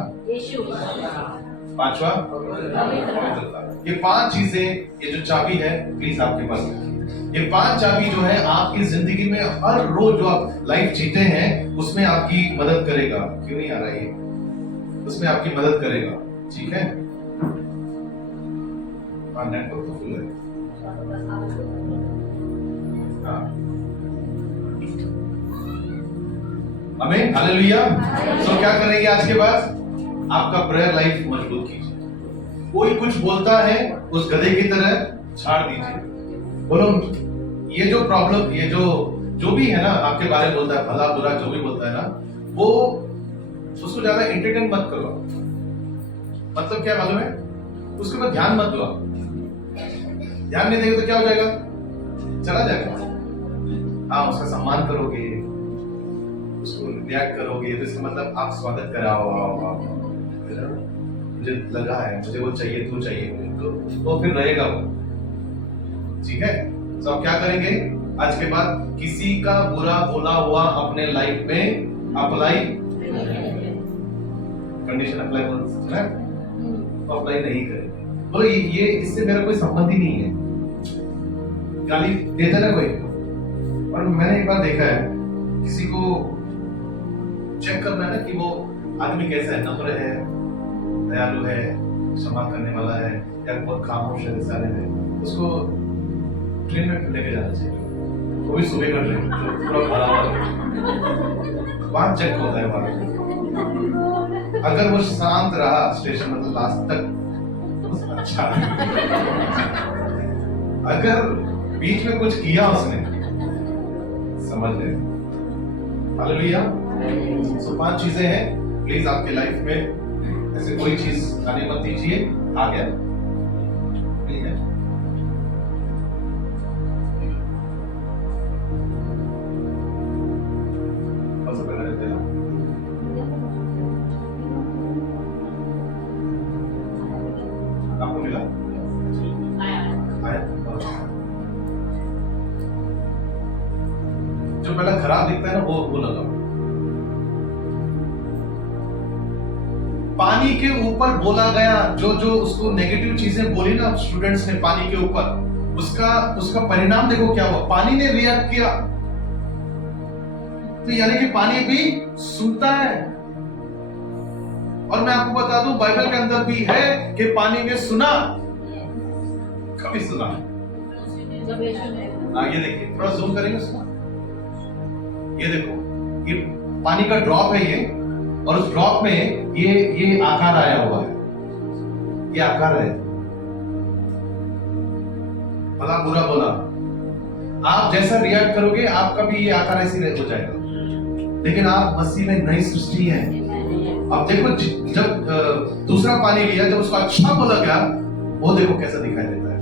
5वां पवित्रता। ये 5 चीजें, ये जो चाबी है प्लीज आपके पास रखिए। ये 5 चाबी जो है आपकी जिंदगी में हर रोज जो आप लाइफ जीते हैं उसमें आपकी मदद करेगा। क्यों नहीं आ रहा है? उसमें आपकी मदद करेगा, ठीक है। नेटवर्क तो फुल है। आमीन, हालेलुया। सो क्या करेंगे आज के बाद? आपका प्रेयर लाइफ मजबूत कीजिए। कोई कुछ बोलता है उस गधे की तरह छाड़ दीजिए। बोलो ये जो प्रॉब्लम, ये जो भी है ना आपके बारे में बोलता है, भला बुरा जो भी बोलता है ना, वो उसको ज्यादा एंटरटेन मत करो। मतलब क्या मालूम है? उसके ऊपर ध्यान मत दो। ध्यान नहीं देंगे तो क्या हो जाएगा? चला जाएगा। हाँ, उसका सम्मान करोगे, उसको रिएक्ट करोगे, तो इसका मतलब आप स्वागत कराओ। मुझे लगा है, मुझे वो चाहिए, तू चाहिए, तो फिर रहेगा वो, ठीक है। तो आप क्या करेंगे आज के बाद? किसी का बुरा बोला हुआ अपने लाइफ में अप्लाई, कंडीशन अप्लाई नहीं करेंगे। बोलो ये इससे मेरा कोई संबंध ही नहीं है। गाली देता ना कोई। और मैंने एक बार देखा है, किसी को चेक करना है ना कि वो आदमी कैसा है, नम्र है, दयालु है, क्षमा करने वाला है, या बहुत खामोश है, सारे है, उसको ट्रेन में लेके जाना चाहिए। वो भी सुबह का ट्रेन जो पूरा भरा हुआ है, वहां चेक होता है वहां। अगर वो शांत रहा स्टेशन मतलब लास्ट तक, अच्छा। अगर बीच में कुछ किया उसने, समझ ले। हालेलुया। सो 5 चीजें हैं, प्लीज आपके लाइफ में ऐसे कोई चीज आने मत दीजिए। आ गया? नहीं है? सबसे पहले रहते हैं आपको मिला? आया? जो पहला खराब दिखता है ना वो लगाओ। पानी के ऊपर बोला गया, जो उसको नेगेटिव चीजें बोली ना स्टूडेंट्स ने पानी के ऊपर, उसका परिणाम देखो क्या हुआ। पानी ने रिएक्ट किया, तो यानी कि पानी भी सुनता है। और मैं आपको बता दूं बाइबल के अंदर भी है कि पानी ने सुना, कभी सुना जब यीशु ने ये देखिए, थोड़ा जूम करेंगे उसको। ये देखो, ये पानी का ड्रॉप है ये, और उस ड्रॉप में ये आकार आया हुआ है, ये आकार है। भला बुरा बोला, आप जैसा रिएक्ट करोगे आपका भी ये आकार ऐसे हो जाएगा। लेकिन आप मसीह में नई सृष्टि है। अब देखो, जब दूसरा पानी लिया, जब उसको अच्छा बोला गया, वो देखो कैसा दिखाई देता है।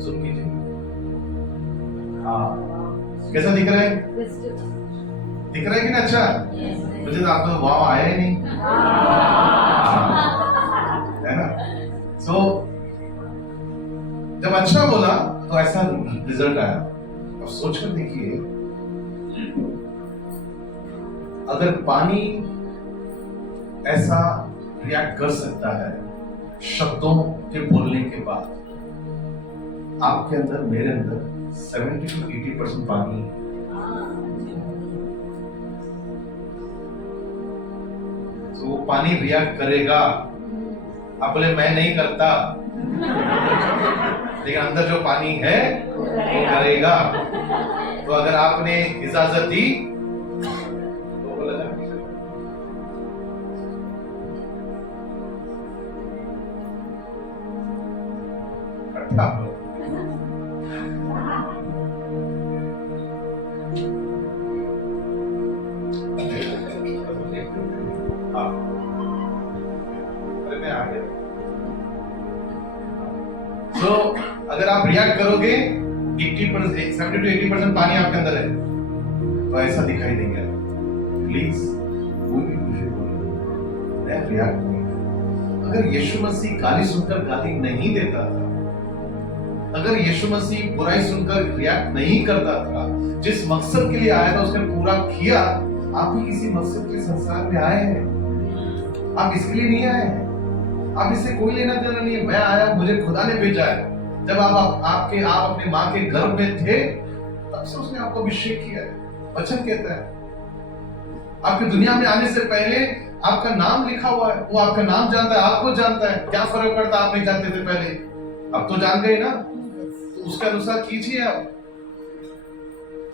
सुन कीजिए, हाँ कैसा दिख रहा है? दिख रहा है कि नहीं? अच्छा, मुझे तो आप तो वाव आया ही नहीं, है ना? सो जब अच्छा बोला तो ऐसा रिजल्ट आया। अब सोचकर देखिए, अगर पानी ऐसा रिएक्ट कर सकता है शब्दों के बोलने के बाद, आपके अंदर, मेरे अंदर 70 to 80% पानी, तो वो पानी रिएक्ट करेगा। आप बोले मैं नहीं करता, लेकिन अंदर जो पानी है वो करेगा। तो अगर आपने इजाजत दी तो बोला जाए तो अगर आप रिएक्ट करोगे, 80% 70 to 80% पानी आपके अंदर है, तो ऐसा दिखाई देंगे। प्लीज कोई भी मुझे बोलो, मैं रिएक्ट नहीं। अगर यीशु मसीह गाली सुनकर गाली नहीं देता था, अगर यीशु मसीह बुराई सुनकर रिएक्ट नहीं करता था, जिस मकसद के लिए आया था उसने पूरा किया। आप भी किसी मकसद के संसार में आए हैं, आप इसके लिए नहीं आए हैं, आप इससे कोई लेना देना नहीं है। मैं आया, मुझे खुदा ने भेजा है। जब आप अपने माँ के गर्भ में थे, तब से उसने आपको अभिषेक किया है। वचन कहता है, आपकी दुनिया में आने से पहले आपका नाम लिखा हुआ है। वो आपका नाम जानता है, आपको जानता है। क्या फर्क पड़ता, आप नहीं जानते थे पहले, अब तो जान गए ना। तो उसके अनुसार कीजिए। आप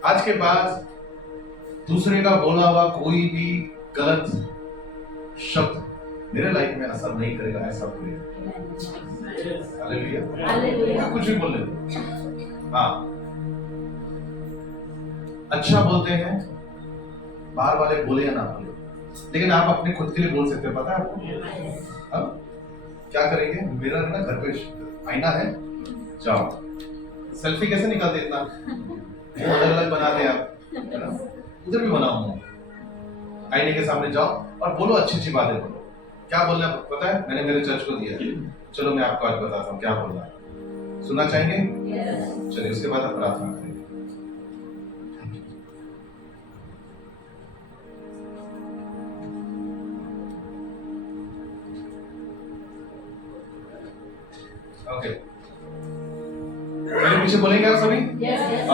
आज के बाद दूसरे का बोला हुआ कोई भी गलत शब्द मेरे लाइफ में असर नहीं करेगा, ऐसा बोलिए। हालेलुया। कुछ भी बोल ले। हाँ, अच्छा बोलते हैं, बाहर वाले बोले या ना बोले, लेकिन आप अपने खुद के लिए बोल सकते हैं। पता है आपको? अब क्या करेंगे? मिरर है ना, घर पे आईना है, जाओ सेल्फी कैसे निकालते, इतना अलग अलग बनाते हैं आप, है ना? उधर भी बनाऊंगा। आईने के सामने जाओ और बोलो, अच्छी अच्छी बातें बोलो। क्या बोलना पता है? मैंने मेरे चर्च को दिया। चलो मैं आपको आज बताता हूँ क्या बोलना है। सुनना चाहेंगे? चलिए, उसके बाद आप प्रार्थना करेंगे। ओके, मेरे पीछे बोलेंगे आप सभी?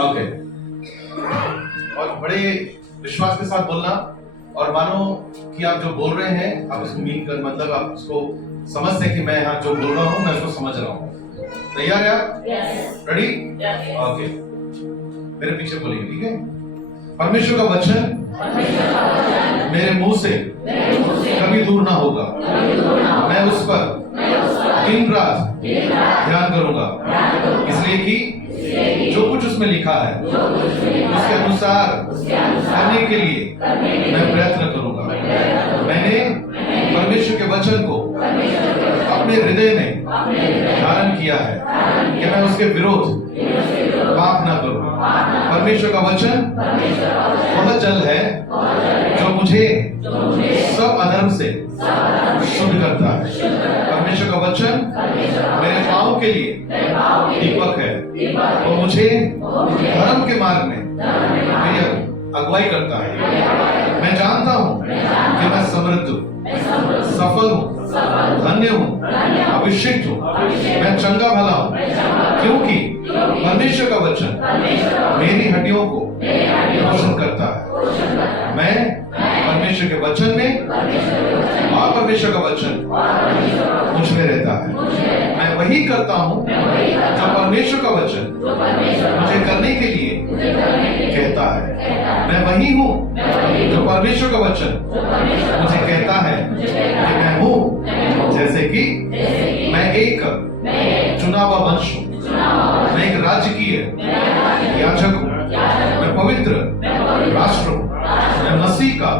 ओके। और बड़े विश्वास के साथ बोलना, और मानो कि आप जो बोल रहे हैं आप इसको मीन कर, मतलब आप उसको समझते हैं कि मैं यहाँ जो बोल रहा हूँ मैं उसको समझ रहा हूँ। तैयार है आप? रेडी? ओके, मेरे पीछे बोलिए, ठीक है? परमेश्वर का वचन मेरे मुंह से कभी दूर ना होगा। मैं उस पर दिन रात ध्यान करूंगा, इसलिए कि जो कुछ उसमें लिखा है उसके अनुसार करने के लिए मैं प्रयत्न करूंगा। मैंने परमेश्वर के वचन को अपने हृदय में धारण किया है कि मैं उसके विरोध पाप ना करूं। परमेश्वर का वचन वह जल है जो मुझे सब अधर्म से शुद्ध करता है। परमेश्वर का वचन मेरे पाँव के लिए दीपक है, वो मुझे धर्म के मार्ग में मेरी अगुवाई करता है। मैं जानता हूँ कि मैं समृद्ध हूँ, सफल हूँ, धन्य हूँ, अभिषेक हूँ, मैं चंगा भला हूँ, क्योंकि परमेश्वर का वचन मेरी हड्डियों को पोषण करता है। मैं परमेश्वर परमेश्वर के वचन में और परमेश्वर का वचन मुझ में रहता है। मैं वही करता हूँ जो परमेश्वर का वचन मुझे करने के लिए कहता है। मैं वही हूँ जो परमेश्वर का वचन मुझे कहता है कि मैं हूँ। जैसे कि मैं एक चुना हुआ वंश हूँ, मैं एक राजकीय याजक हूँ, मैं पवित्र राष्ट्र हूँ, मैं मसीह का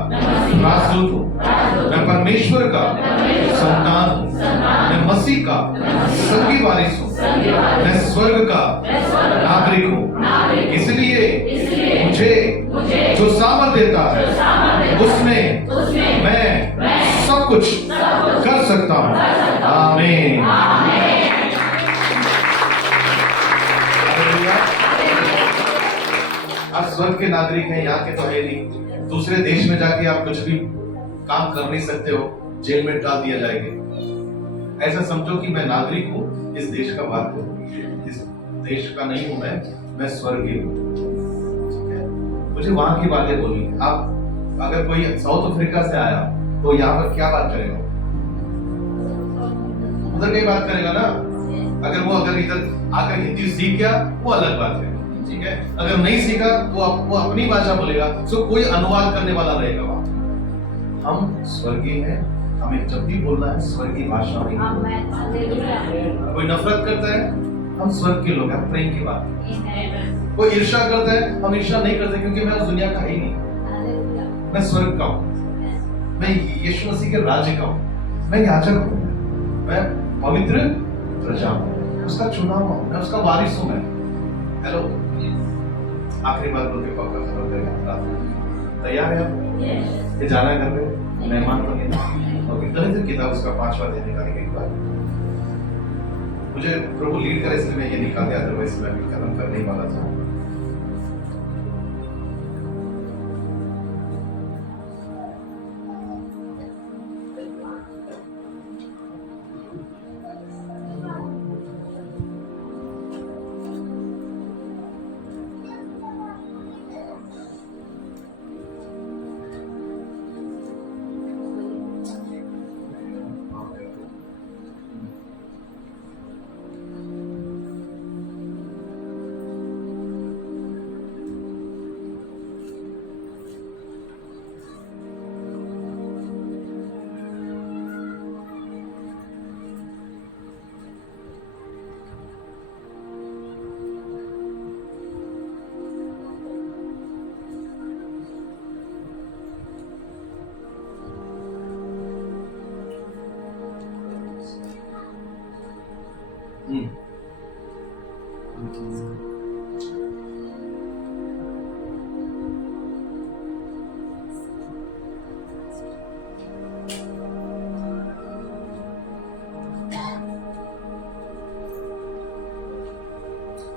राजदूत हूँ, मैं परमेश्वर का संतान हूँ, मैं मसीह का संगी वारिस हूँ, मैं स्वर्ग का नागरिक हूँ। इसलिए मुझे जो सामर्थ देता है उसमें मैं सब कुछ कर सकता हूँ। आमीन। आप स्वर्ग के नागरिक हैं, यहाँ के तो है नहीं। दूसरे देश में जाके आप कुछ भी काम कर नहीं सकते हो, जेल में डाल दिया जाएगा। ऐसा समझो कि मैं नागरिक हूँ इस देश का, बात हूँ इस देश का नहीं हूँ, मैं स्वर्गीय हूँ। मुझे वहां की बातें बोलनी है। आप अगर कोई साउथ अफ्रीका से आया तो यहाँ पर क्या बात करेगा? उधर की बात करेगा ना। अगर इधर आकर हिंदी सीख गया वो अलग बात है, ठीक है। अगर नहीं सीखा तो वो अपनी भाषा बोलेगा, तो कोई अनुवाद करने वाला रहेगा वहां। हम स्वर्गीय हैं, हमें जब भी बोलना है स्वर्गीय भाषा में। कोई नफरत करता है, हम स्वर्ग के लोग हैं, प्रेम की बात। कोई ईर्ष्या करता है, हम ईर्ष्या नहीं करते क्योंकि मैं उस दुनिया का ही नहीं, मैं स्वर्ग का हूँ, मैं यीशु मसीह के राज्य का हूँ, मैं याजक हूँ, मैं पवित्र प्रजा हूँ, उसका चुना हुआ हूँ, मैं उसका वारिस हूँ। मैं हेलो, आखिरी बात बोलते पक्का खत्म करेंगे। तैयार है आप? ये जाना घर में मेहमान को नहीं, और गणित किताब उसका 5वां दिन निकालेंगे एक बार। मुझे प्रभु लीड करे इसलिए मैं ये निकाल दिया, अदरवाइज मैं भी खत्म करने ही वाला था।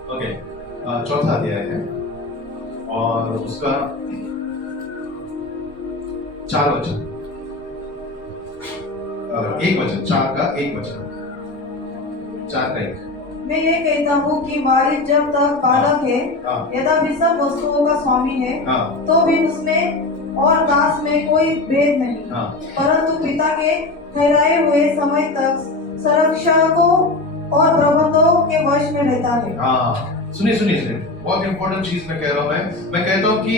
ओके, चौथा अध्याय है और उसका 4 वचन, एक वचन, 4 का एक वचन, 4 का 1। मैं ये कहता हूँ कि वारिस जब तक बालक है, यद्यपि सब वस्तुओं का स्वामी है, तो भी उसमें और दास में कोई भेद नहीं, परंतु पिता के ठहराए हुए समय तक संरक्षकों और प्रबंधों के वश में रहता है। सुनिए, बहुत इंपॉर्टेंट चीज मैं कह रहा हूँ। मैं कहता हूँ कि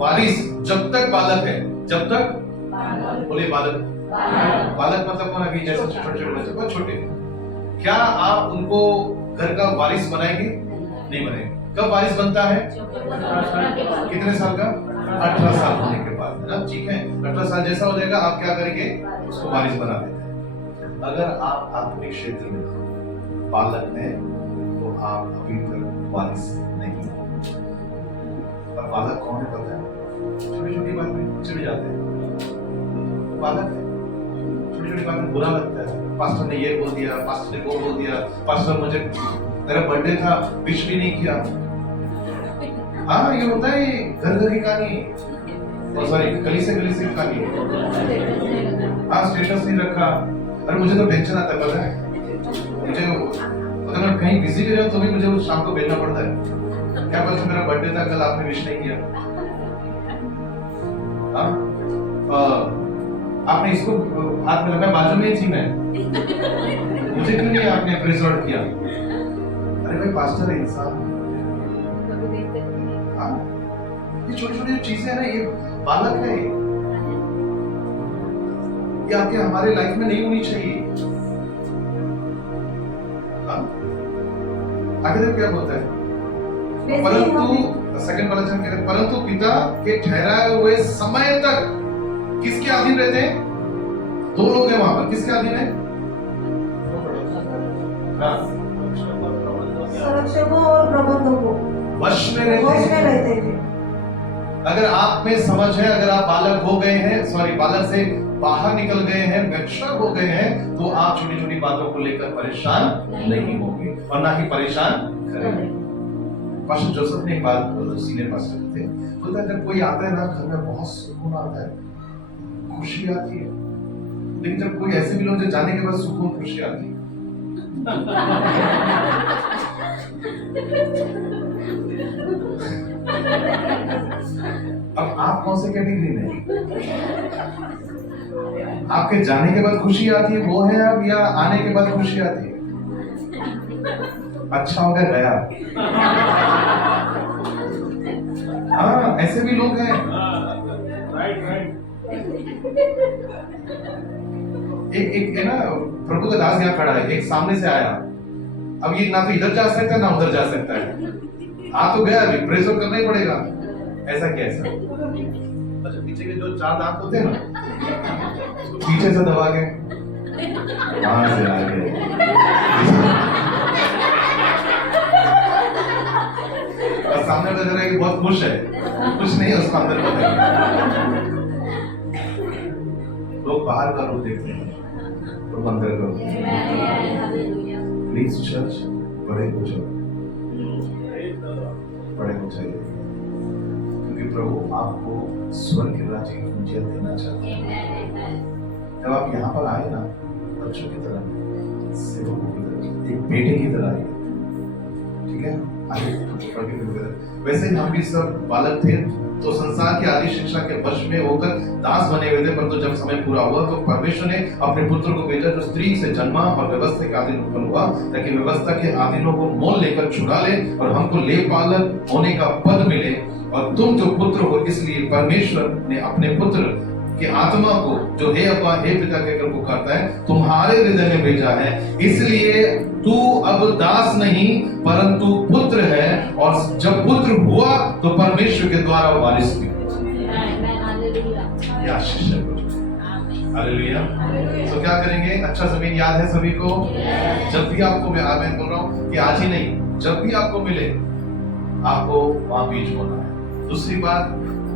वारिस जब तक बालक है, जब तक बोले बालक मतलब कौन? अभी जैसे छोटे बच्चे बहुत छोटे, क्या आप उनको घर का वारिस बनाएंगे? नहीं बनाएंगे। कब वारिस बनता है? कितने साल का? 18 साल होने के बाद, है ना? ठीक है, 18 साल जैसा हो जाएगा आप क्या करेंगे? उसको वारिस बना देते हैं। अगर आप आत्मिक क्षेत्र में बालक हैं तो आप अभी तक वारिस नहीं हो। और बालक कौन है पता है? छोटी छोटी बात में चिढ़ जाते हैं। बालक है, छोटी छोटी बात में बुरा लगता है। पास्टर ने ये बोल दिया, पास्टर ने वो बोल दिया, पास्टर मुझे, मेरा बर्थडे था, विश भी नहीं किया। हाँ, ये होता है, घर की कहानी, सॉरी गली से की कहानी। हाँ, स्टेटस नहीं रखा। अरे मुझे तो टेंशन आता है, पता है मुझे, अगर मैं कहीं बिजी भी रहूं तो भी मुझे शाम को भेजना पड़ता है। क्या पता मेरा बर्थडे था, कल आपने विश नहीं किया। हाँ, आपने इसको हाथ में लगाया, बाजू में ही थी मैं, मुझे क्यों नहीं आपने प्रेज लॉर्ड किया? अरे भाई पास्टर है, इंसान। हाँ, ये छोटी छोटी चीजें ना, ये बालक है, ये आपके हमारे लाइफ में नहीं होनी चाहिए। हाँ? आगे देखो क्या बोलता है, परंतु सेकंड वाला चरण कहते हैं, परंतु पिता के ठहराए हुए समय तक किसके अधीन रहते हैं? दो लोग हैं वहां पर, किसके अधीन है? हाँ, संरक्षकों और प्रबंधकों वश में वश में रहते हैं। रहते थे। अगर आप में समझ है, अगर आप बालक हो गए हैं, सॉरी बालक से बाहर निकल गए हैं, मैच्योर हो गए हैं, तो आप छोटी छोटी बातों को लेकर परेशान नहीं होंगे और ना ही परेशान करेंगे। पास्टर जोसेफ ने एक बात, सीनियर पास्टर थे, बोलता है जब कोई आता है ना घर में बहुत सुकून आता है, खुशी आती है, लेकिन जब कोई ऐसे भी लोग जो जाने के बाद सुकून खुशी आती है। अब आप कौन से कैटेगरी में? आपके जाने के बाद खुशी आती है वो है अब, या आने के बाद खुशी आती है? अच्छा हो गया। हाँ, ऐसे भी लोग हैं। एक है ना, प्रभु का दास यहाँ खड़ा है, एक सामने से आया, अब ये ना तो इधर जा सकता है ना उधर जा सकता है, आ तो गया, अभी प्रेस करना ही पड़ेगा। ऐसा कैसा? अच्छा, पीछे के जो 4 दांत होते हैं ना, पीछे से दबा के वहां से आगे, और सामने का जरा बहुत खुश है, कुछ नहीं है उसका अंदर का। लोग बाहर का रूप देखते हैं, लोग अंदर का रूप। प्लीज चर्च बड़े हो जाओ, बड़े हो जाइए, क्योंकि प्रभु आपको स्वर्ग के राज्य की कुंजियां देना चाहते हैं। जब आप यहाँ पर आए ना, बच्चों की तरह, सेवकों की तरह, एक बेटे की तरह आए, ठीक है? वैसे ही हम भी सब बालक थे, तो संसार की आदि शिक्षा के वश में होकर दास बने हुए थे, परंतु जब समय पूरा हुआ तो परमेश्वर ने अपने पुत्र को भेजा जो स्त्री से जन्मा और व्यवस्था के अधीन उत्पन्न हुआ, ताकि व्यवस्था के अधीनों को मोल लेकर छुड़ा ले और हमको लेपालक होने का पद मिले। और तुम जो पुत्र हो, इसलिए परमेश्वर ने अपने पुत्र कि आत्मा को जो हे अब्बा हे पिता कहकर पुकारता है तुम्हारे हृदय में भेजा है, इसलिए तू अब दास नहीं परंतु पुत्र है, और जब पुत्र हुआ तो परमेश्वर के द्वारा वारिस भी। हालेलुया। तो क्या करेंगे? अच्छा जमीन याद है सभी को? जब भी आपको, मैं बोल रहा हूँ कि आज ही नहीं, जब भी आपको मिले आपको वहां बीज बोना है। दूसरी बात,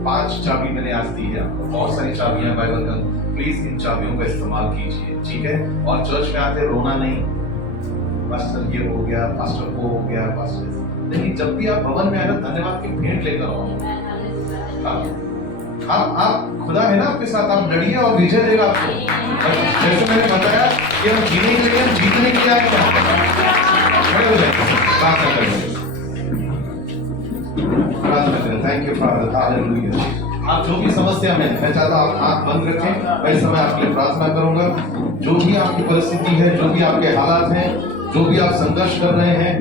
5 चाबी मैंने आज दी है आपको, बहुत सारी चाबियां बाइबल का, प्लीज इन चाबियों का इस्तेमाल कीजिए, ठीक है? और चर्च में आते रोना नहीं, पास्टर ये हो गया, पास्टर वो हो गया, पास्टर, लेकिन जब भी आप भवन में आए ना, धन्यवाद की भेंट लेकर आओ। आप खुदा है ना आपके साथ, आप लड़िए और विजय देगा आपको। जैसे मैंने बताया कि हम जीने के लिए, हम जीतने के लिए आए हैं। Thank you father, hallelujah. आप जो भी समस्या में, मैं चाहता हूं आप आंख बंद रखें, मैं इस समय आपके लिए प्रार्थना करूंगा। जो भी आपकी परिस्थिति है, जो भी आपके हालात हैं, जो भी आप संघर्ष कर रहे हैं,